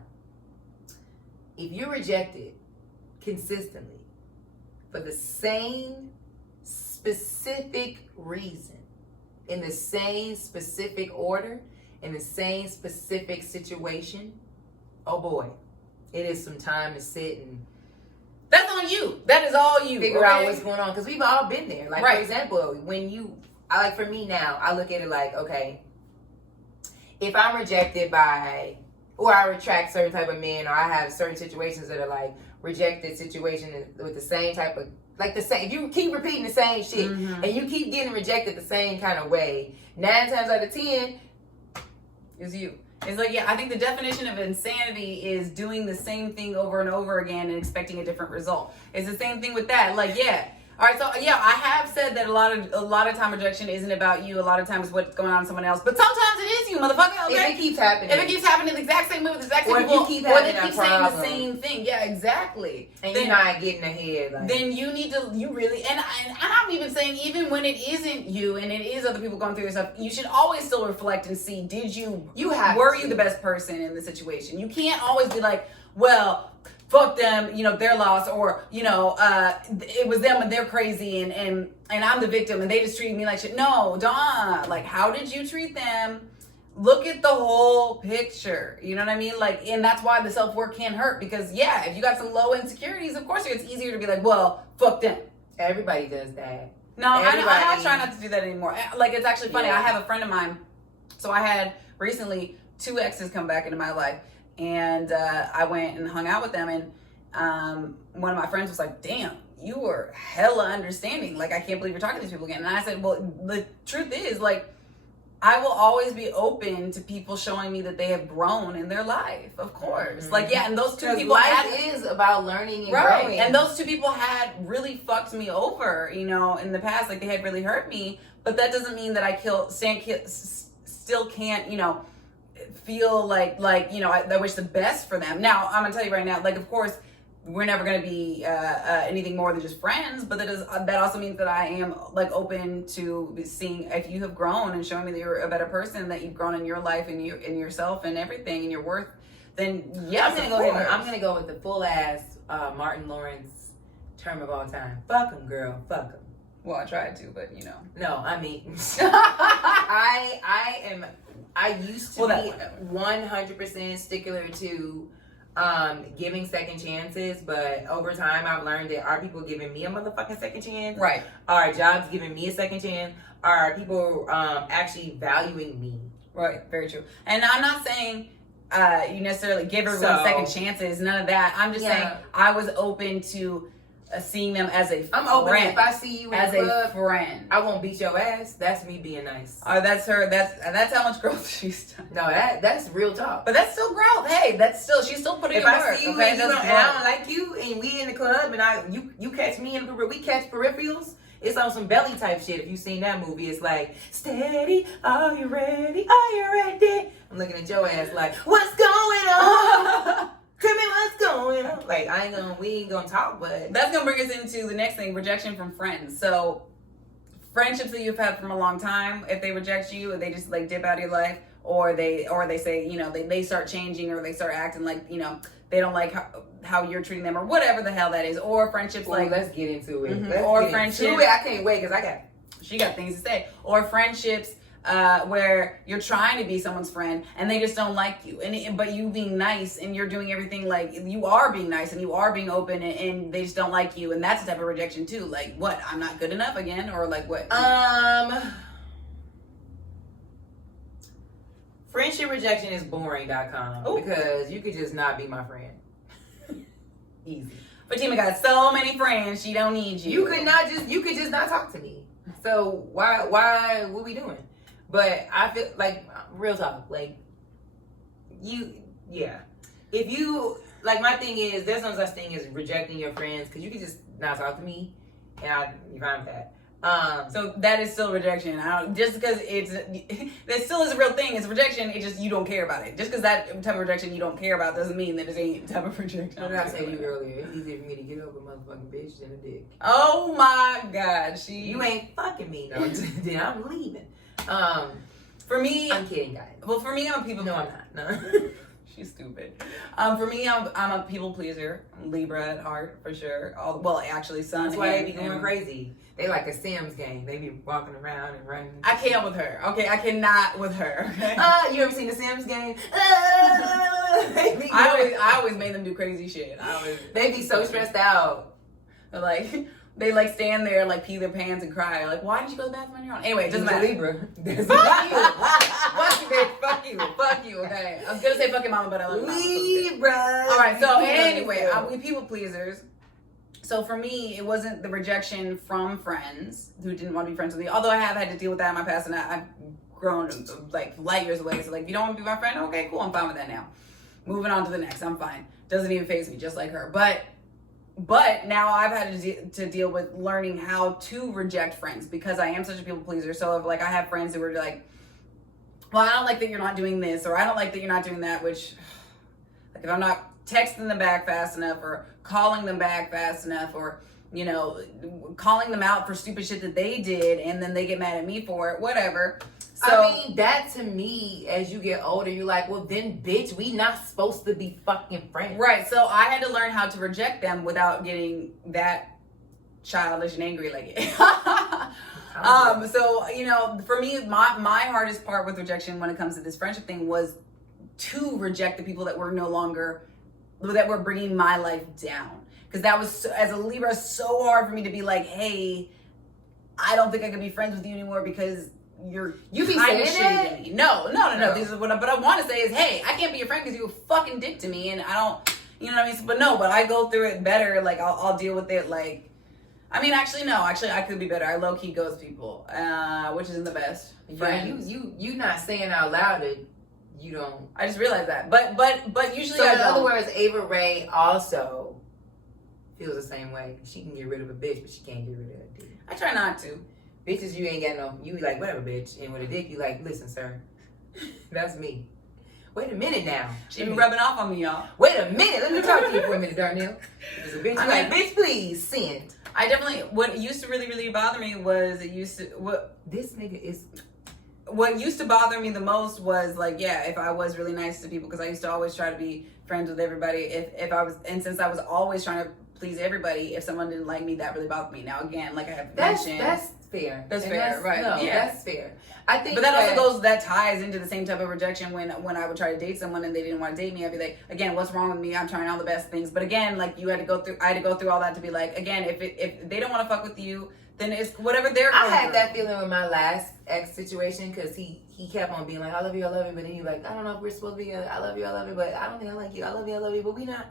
if you're rejected consistently for the same specific reason, in the same specific order, in the same specific situation, oh boy, it is some time to sit and That's on you. That is all you. figure out what's going on, because we've all been there. Like, Right. for example, for me now, I look at it like, okay, if I'm rejected by, or I retract certain type of men, or I have certain situations that are like rejected situation with the same type of, like the same, if you keep repeating the same shit, Mhm. and you keep getting rejected the same kind of way, 9 times out of 10, is you. It's like, yeah, I think the definition of insanity is doing the same thing over and over again and expecting a different result. It's the same thing with that. Like, yeah. All right, so yeah, I have said that a lot of time rejection isn't about you. A lot of times what's going on with someone else, but sometimes it is you, motherfucker. Okay? if it keeps happening, If it keeps happening, the exact same move, the exact same Or if people, you keep or they having a keep saying the problem. same thing. Yeah, exactly. and Then- you're not getting ahead, like, then you need to, you really, and I'm even saying, even when it isn't you and it is other people going through your stuff, you should always still reflect and see, were you the best person in the situation? You can't always be like, well, fuck them, their loss, or, it was them and they're crazy and I'm the victim and they just treated me like shit. No, don't. Like, how did you treat them? Look at the whole picture. You know what I mean? Like, and that's why the self-work can hurt, because yeah, if you got some low insecurities, of course it's easier to be like, well, fuck them. everybody does that. No, I Everybody- try not to do that anymore. Like, it's actually funny. Yeah. I have a friend of mine. So I had recently 2 exes come back into my life, and I went and hung out with them, and one of my friends was like, damn, you were hella understanding. Like, I can't believe you're talking to these people again. And I said, well, the truth is, like, I will always be open to people showing me that they have grown in their life, of course. Mhm. Like, yeah, and those 2 Because people life had, is about learning and right, growing. and those 2 people had really fucked me over, in the past. Like, they had really hurt me, but that doesn't mean that I still can't, feel like I wish the best for them. Now, I'm gonna tell you right now, like, of course, we're never going to be anything more than just friends, but that also means that I am like open to seeing if you have grown and showing me that you're a better person, that you've grown in your life and in yourself and everything and your worth. Then yes, I'm gonna go with the full ass Martin Lawrence term of all time. Fuck him, girl. Fuck him. Well, I tried to, but No, I mean, I used to be 100% stickler to giving second chances, but over time I've learned that are people giving me a motherfucking second chance? right. Are jobs giving me a second chance? Are people actually valuing me? Right, very true. And I'm not saying you necessarily give everyone second chances, none of that. I'm just saying I was open to seeing them as a friend. I'm open. If I see you as in the club, a friend. I won't beat your ass. That's me being nice. That's her. That's how much growth she's done. No, that's real talk. But that's still growth. Hey, she's still putting If in I work. see you Okay, and, that's and I don't like you, and we in the club, and you catch me in the we catch peripherals. It's on some belly type shit. If you seen that movie, it's like, steady, are you ready? Are you ready? I'm looking at your ass like, what's going on? Tell me what's going on. Like, we ain't gonna talk, but That's gonna bring us into the next thing: rejection from friends. So, friendships that you've had from a long time, if they reject you, or they just like dip out of your life, or they say, you know, they start changing, or they start acting like, you know, they don't like how you're treating them, or whatever the hell that is. Or friendships, like, let's get into it. Or friendships. I can't wait because she got things to say. Or friendships where you're trying to be someone's friend and they just don't like you, but you being nice and you're doing everything, like you are being nice and you are being open, and they just don't like you, and that's a type of rejection too. Like, what, I'm not good enough again, or like what? Friendship rejection is boring.com because you could just not be my friend. Easy. Fatima got so many friends, she don't need you. You could just not talk to me. So why what we doing? But I feel like, real talk, like, if you, like, my thing is, there's no such thing as rejecting your friends, because you can just not talk to me, and you're fine with that. So that is still rejection. Just because that still is a real thing. It's rejection. It's just you don't care about it. Just because that type of rejection you don't care about doesn't mean that it ain't type of rejection. What did I say to you earlier? It's easier for me to get over a motherfucking bitch than a dick. Oh my God, you ain't fucking me, no. Then I'm leaving. For me, I'm kidding, guys. Well, for me, I'm a people. No, I'm not. No. She's stupid. For me, I'm a people pleaser. I'm Libra at heart, for sure. Actually, Sun. That's why they be going crazy. They like a Sims game. They be walking around and running. I can't with her. Okay, I cannot with her. Okay? You ever seen the Sims game? I always made them do crazy shit. They be so stressed out. Like, they like stand there, like pee their pants and cry. Like, why did you go to the bathroom on your own? Anyway, it doesn't matter. Libra. Fuck you. Fuck you, bitch. Fuck you. Fuck you. Okay. I was gonna say fuck your mama, but I love your mama. Libra. All right. So anyway, we people pleasers. So for me, it wasn't the rejection from friends who didn't want to be friends with me. Although I have had to deal with that in my past, and I've grown like light years away. So like, if you don't want to be my friend, okay, cool. I'm fine with that now. Moving on to the next. I'm fine. Doesn't even faze me, just like her. But now I've had to deal with learning how to reject friends, because I am such a people pleaser. So if, like, I have friends who are like, well, I don't like that you're not doing this, or I don't like that you're not doing that, which, like, if I'm not texting them back fast enough, or calling them back fast enough, or, you know, calling them out for stupid shit that they did, and then they get mad at me for it, whatever. So, I mean, that to me, as you get older, you're like, well, then, bitch, we not supposed to be fucking friends. Right. So I had to learn how to reject them without getting that childish and angry like it. So, you know, for me, my hardest part with rejection when it comes to this friendship thing was to reject the people that were that were bringing my life down. Because that was, as a Libra, so hard for me to be like, hey, I don't think I can be friends with you anymore because you be saying shitty to me. No. This is what I want to say is, hey, I can't be your friend because you a fucking dick to me, and I don't, you know what I mean? But I go through it better. Like, I'll deal with it. Like, I mean, actually, no. Actually, I could be better. I low key ghost people, which isn't the best. Yeah, you not saying out loud that you don't. I just realized that. But usually, so in other words, Ava Ray also feels the same way. She can get rid of a bitch, but she can't get rid of a dude. I try not to. Bitches, you ain't got no, you like, whatever, bitch. And with a dick, you like, listen, sir, that's me. Wait a minute now. She be rubbing off on me, y'all. Wait a minute. Let me talk to you for a minute, Darnell. If it's a bitch, you like, bitch, please, send. I definitely, what used to really, really bother me was this nigga is. What used to bother me the most was, like, yeah, if I was really nice to people, because I used to always try to be friends with everybody. If I was, and since I was always trying to please everybody, if someone didn't like me, that really bothered me. Now, again, like I have mentioned, that's fair. That's fair, right? No, yeah, that's fair. I think, but that ties into the same type of rejection when I would try to date someone and they didn't want to date me. I'd be like, again, what's wrong with me? I'm trying all the best things, but again, like I had to go through all that to be like, again, if they don't want to fuck with you, then it's whatever they're. I had that feeling with my last ex situation because he kept on being like, I love you, but then he like, I don't know if we're supposed to be. I love you, but I don't think I like you. I love you, but we not.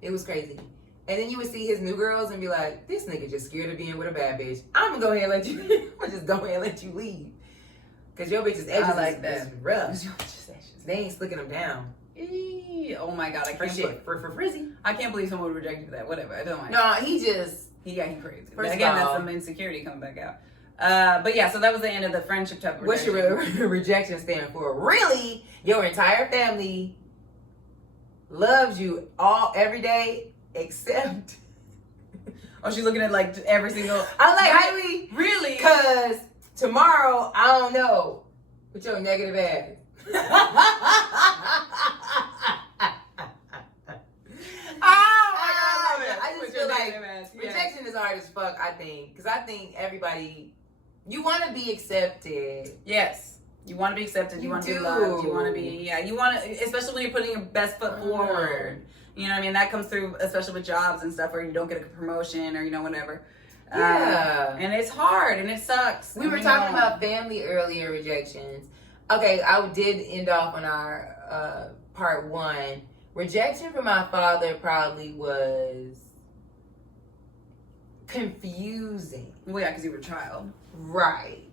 It was crazy. And then you would see his new girls and be like, this nigga just scared of being with a bad bitch. I'm gonna go ahead and let you. I'm gonna just go ahead and let you leave. Cause your bitch's edges like that. Is rough. They ain't slicking them down. Oh my God, I can't for frizzy. I can't believe someone would reject you for that. Whatever, I don't mind. No, he crazy. But again, that's some insecurity coming back out. But yeah, so that was the end of the friendship type of rejection. What's your rejection stand for? Really, your entire family loves you every day except. Oh, she's looking at like every single. I'm like, really? Because tomorrow, I don't know. With your negative ass. I just feel like rejection is hard as fuck, I think. Because I think everybody, you want to be accepted. Yes. You want to be accepted. You want to be loved. You want to be, you want to, especially when you're putting your best foot forward. You know what I mean? That comes through, especially with jobs and stuff where you don't get a promotion or, whatever. Yeah. And it's hard and it sucks. We were talking about family earlier, rejections. Okay, I did end off on our part one. Rejection from my father probably was confusing. Well, yeah, because you were a child. Right.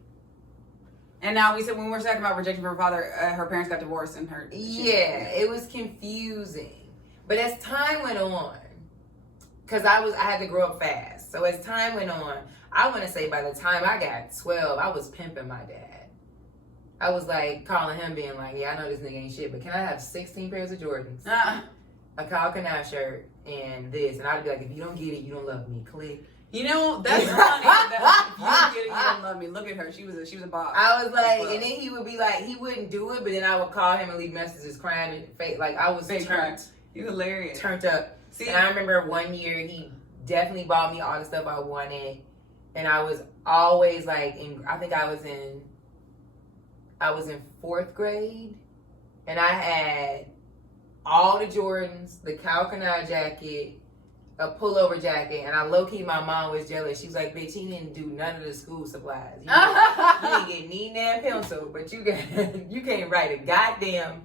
And now we said when we were talking about rejection from her father, her parents got divorced and her. Yeah, it was confusing. But as time went on, because I had to grow up fast. So as time went on, I want to say by the time I got 12, I was pimping my dad. I was like calling him, being like, "Yeah, I know this nigga ain't shit, but can I have 16 pairs of Jordans, a Kyle Kanai shirt, and this?" And I'd be like, "If you don't get it, you don't love me." Click. That's funny. That, if you don't get it, you don't love me. Look at her. She was a boss. I was like, and then he would be like, he wouldn't do it, but then I would call him and leave messages crying and fake. Like I was turned. You hilarious. Turned up. See, and I remember one year he definitely bought me all the stuff I wanted, and I was always like, I think I was in 4th grade, and I had all the Jordans, the Kyle Kanai jacket, a pullover jacket, and I low-key, my mom was jealous. She was like, "Bitch, he didn't do none of the school supplies. You didn't get neat damn pencil, but you can't write a goddamn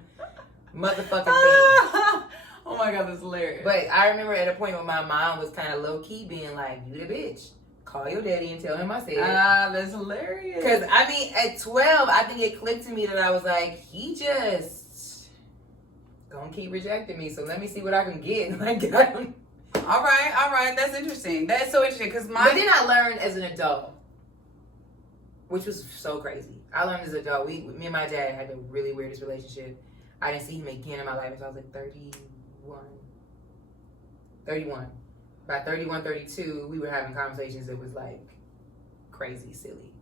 motherfucking thing." Oh my God, that's hilarious. But I remember at a point when my mom was kind of low-key being like, "You the bitch. Call your daddy and tell him I said." That's hilarious. Because, I mean, at 12, I think it clicked to me that I was like, he just gonna keep rejecting me, so let me see what I can get. Like, all right. That's interesting. That's so interesting. But then I learned as an adult, which was so crazy. I learned as an adult. Me and my dad had the really weirdest relationship. I didn't see him again in my life until I was like 31. By 31, 32, we were having conversations that was like crazy silly.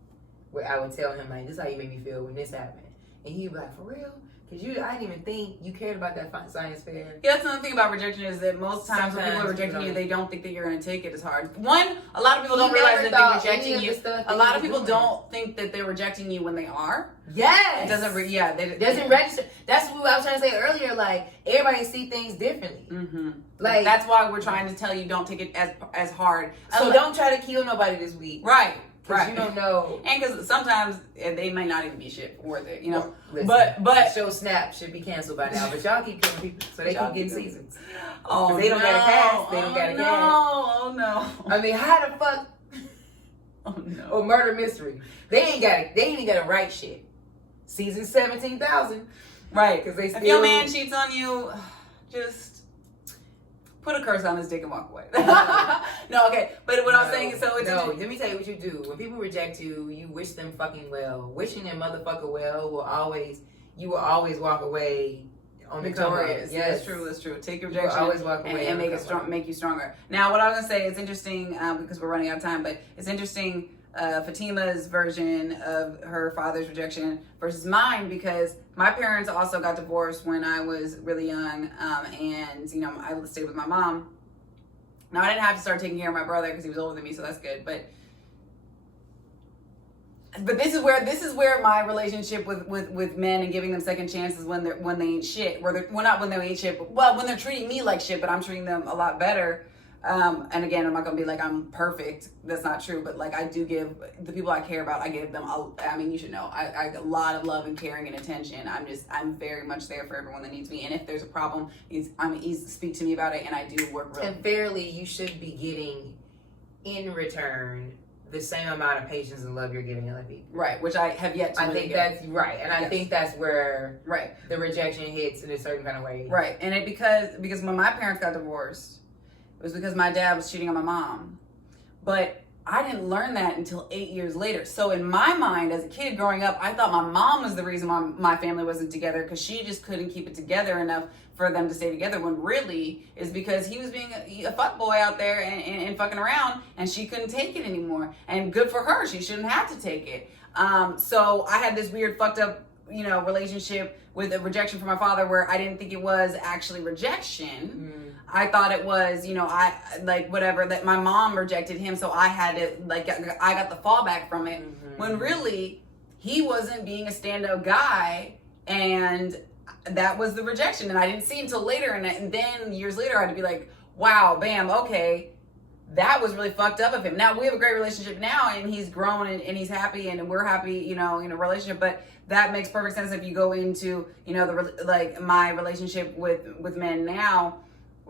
Where I would tell him like, "This is how you make me feel when this happened." And he'd be like, "For real?" Because I didn't even think you cared about that science fair. Yeah, that's another thing about rejection is that most times when people are rejecting you, they don't think that you're going to take it as hard. One, a lot of people don't realize that they're rejecting you. A lot of people don't think that they're rejecting you when they are. Yes. It doesn't, it doesn't register. That's what I was trying to say earlier. Like, everybody see things differently. Mm-hmm. Like, that's why we're trying to tell you don't take it as hard. So don't try to kill nobody this week. Right. Because you don't know. And because sometimes they might not even be shit worth it, Well, listen, but show Snap should be canceled by now. But y'all keep killing people so they keep getting seasons. Oh, they don't got a cast. They don't got a cast. Oh no. I mean, how the fuck? Oh no. Or murder mystery. They ain't got to write shit. Season 17,000. Right. Because they still. If your man cheats on you, just put a curse on his dick and walk away. No, okay. But what I'm saying is, so it's let me tell you what you do. When people reject you, you wish them fucking well. Wishing them motherfucker well you will always walk away on victorious. Yes, that's true. Take your rejection always walk away and make you stronger. Now, what I was gonna say, it's interesting because we're running out of time, but it's interesting. Fatima's version of her father's rejection versus mine, because my parents also got divorced when I was really young, and I stayed with my mom. Now I didn't have to start taking care of my brother because he was older than me, so that's good. But this is where my relationship with men and giving them second chances when they ain't shit, not when they ain't shit, but when they're treating me like shit, but I'm treating them a lot better. And again, I'm not gonna be like I'm perfect. That's not true. But like, I do give the people I care about, I give them. You should know, I a lot of love and caring and attention. I'm very much there for everyone that needs me. And if there's a problem, speak to me about it, and I do work really. And fairly, you should be getting in return the same amount of patience and love you're giving other people. Right, which I have yet to. I think that's right, and I think that's where the rejection hits in a certain kind of way. Right, and because when my parents got divorced, it was because my dad was cheating on my mom. But I didn't learn that until 8 years later. So in my mind, as a kid growing up, I thought my mom was the reason why my family wasn't together, because she just couldn't keep it together enough for them to stay together, when really is because he was being a fuckboy out there and fucking around, and she couldn't take it anymore. And good for her. She shouldn't have to take it. So I had this weird fucked up relationship with a rejection from my father where I didn't think it was actually rejection. I thought it was, I like whatever, that my mom rejected him, so I had to I got the fallback from it. When really he wasn't being a stand-up guy, and that was the rejection, and I didn't see it until later, and then years later I had to be like, wow, bam, okay, that was really fucked up of him. Now we have a great relationship now, and he's grown and he's happy, and we're happy, in a relationship. But that makes perfect sense if you go into, my relationship with men now.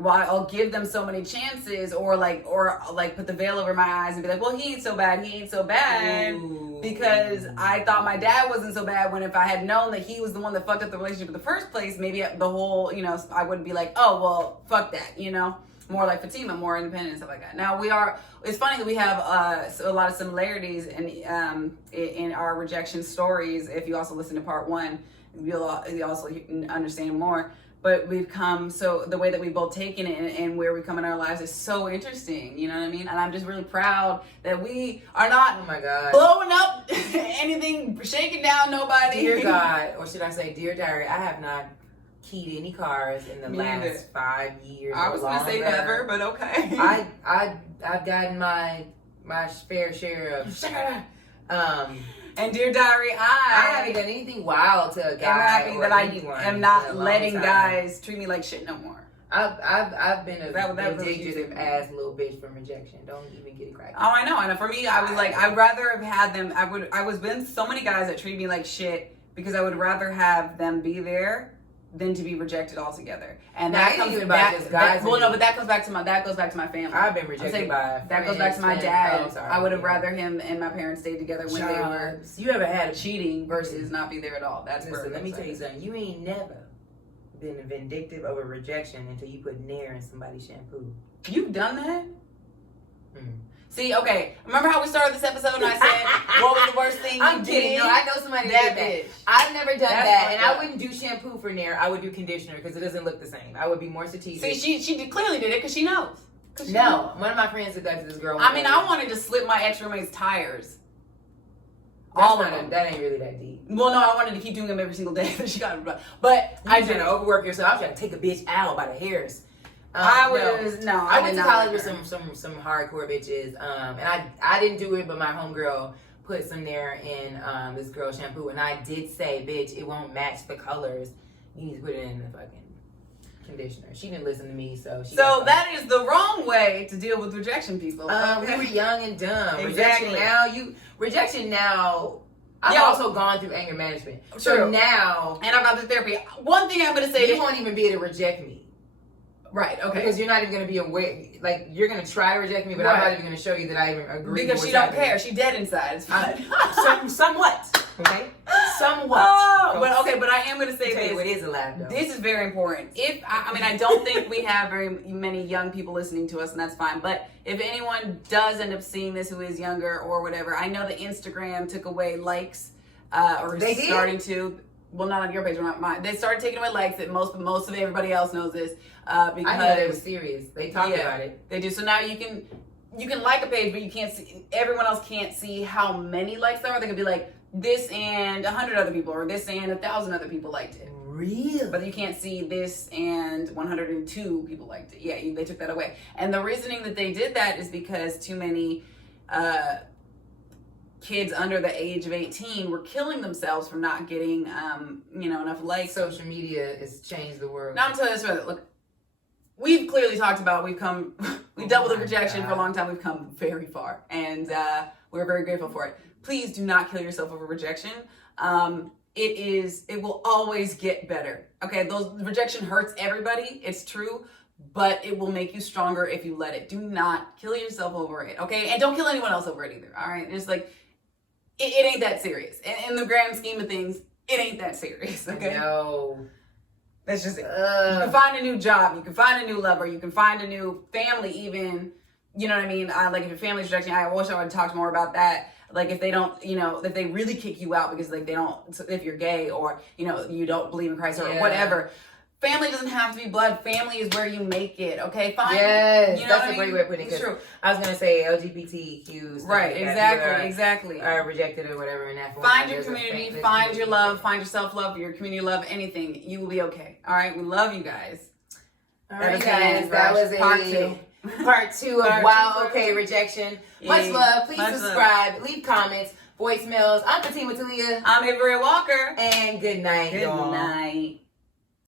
Well, I'll give them so many chances, or put the veil over my eyes and be like, well, he ain't so bad, Ooh. because I thought my dad wasn't so bad. When if I had known that he was the one that fucked up the relationship in the first place, maybe the whole, I wouldn't be like, oh well, fuck that, More like Fatima, more independent and stuff like that. Now it's funny that we have a lot of similarities in our rejection stories. If you also listen to part 1, you'll also understand more. But we've come, so the way that we've both taken it and where we come in our lives is so interesting, you know what I mean? And I'm just really proud that we are not, oh my God, blowing up anything, shaking down nobody. Dear God, or should I say, dear diary, I have not keyed any cars in the last 5 years. I was going to say never, but okay. I've gotten my fair share of and dear diary, I haven't done anything wild to a guy. I'm happy that I am not letting guys treat me like shit no more. I've been a vindictive ass little bitch from rejection. Don't even get it cracked. Oh, I know. And for me, I was like, I'd rather have had them. I was been so many guys that treat me like shit because I would rather have them be there than to be rejected altogether. And now, that comes back. But that goes back to my family. I've been rejected by that goes back to my dad. I would have rather him and my parents stayed together when they were. You ever had cheating versus not be there at all? That's listen, let me tell you something. You ain't never been vindictive over rejection until you put Nair in somebody's shampoo. You've done that? See, okay. Remember how we started this episode and I said, what was the worst thing you did? No, I know somebody that did that. I've never done that. And I wouldn't do shampoo for Nair. I would do conditioner because it doesn't look the same. I would be more strategic. See, she clearly did it because she knows. No, one of my friends did that to this girl. I mean, I wanted to slip my ex-roommate's tires. All of them. That ain't really that deep. Well, no, I wanted to keep doing them every single day. She got, but I trying to overwork yourself. I was trying to take a bitch out by the hairs. I went to college with some hardcore bitches, and I didn't do it, but my homegirl put some there in this girl's shampoo, and I did say, bitch, it won't match the colors. You need to put it in the fucking conditioner. She didn't listen to me, so that is the wrong way to deal with rejection, people. We were young and dumb. Exactly. Rejection now. I've also gone through anger management. True. So now, and I've gone through therapy. One thing I'm going to say, you won't even be able to reject me. Right, okay. Because you're not even going to be aware. Like, you're going to try to reject me, but I'm not even going to show you that I even agree. Because she don't care. She dead inside. It's fine. Somewhat. Okay? Somewhat. Oh, but I am going to say this. It is a lab, though. This is very important. I don't think we have very many young people listening to us, and that's fine. But if anyone does end up seeing this who is younger or whatever, I know that Instagram took away likes, or they starting to. Well, not on your page, not mine. They started taking away likes. That most of everybody else knows this because I knew they were serious. They talked about it. They do. So now you can like a page, but you can't see. Everyone else can't see how many likes there are. They could be like this and 100 other people, or this and 1,000 other people liked it. Real. But you can't see this and 102 people liked it. Yeah, they took that away. And the reasoning that they did that is because too many kids under the age of 18 were killing themselves from not getting enough likes. Social media has changed the world. Now I'm telling you this, look, we've clearly talked about we've dealt with rejection for a long time. We've come very far, and we're very grateful for it. Please do not kill yourself over rejection. It will always get better. Okay, rejection hurts everybody. It's true. But it will make you stronger if you let it. Do not kill yourself over it, okay? And don't kill anyone else over it either, all right? It's like, it ain't that serious. In the grand scheme of things, it ain't that serious, okay? No. That's just it. You can find a new job. You can find a new lover. You can find a new family even. You know what I mean? Like if your family's rejecting, I wish I would talk more about that. Like if they don't, if they really kick you out because like they don't, if you're gay or, you don't believe in Christ or whatever. family doesn't have to be blood. Family is where you make it. Okay, fine. Yes, you know that's a great way of putting it. It's true. I was gonna say LGBTQ. Right. Exactly. Rejected or whatever in that form. Find your community. Find your love. Find your self-love. Your community love. Anything. You will be okay. All right. We love you guys. All right, guys. That was part two. Part two of Wow Okay Rejection. Much love. Please subscribe. Leave comments. Voicemails. I'm Fatima Talia. I'm Avery Walker. And good night. Good night.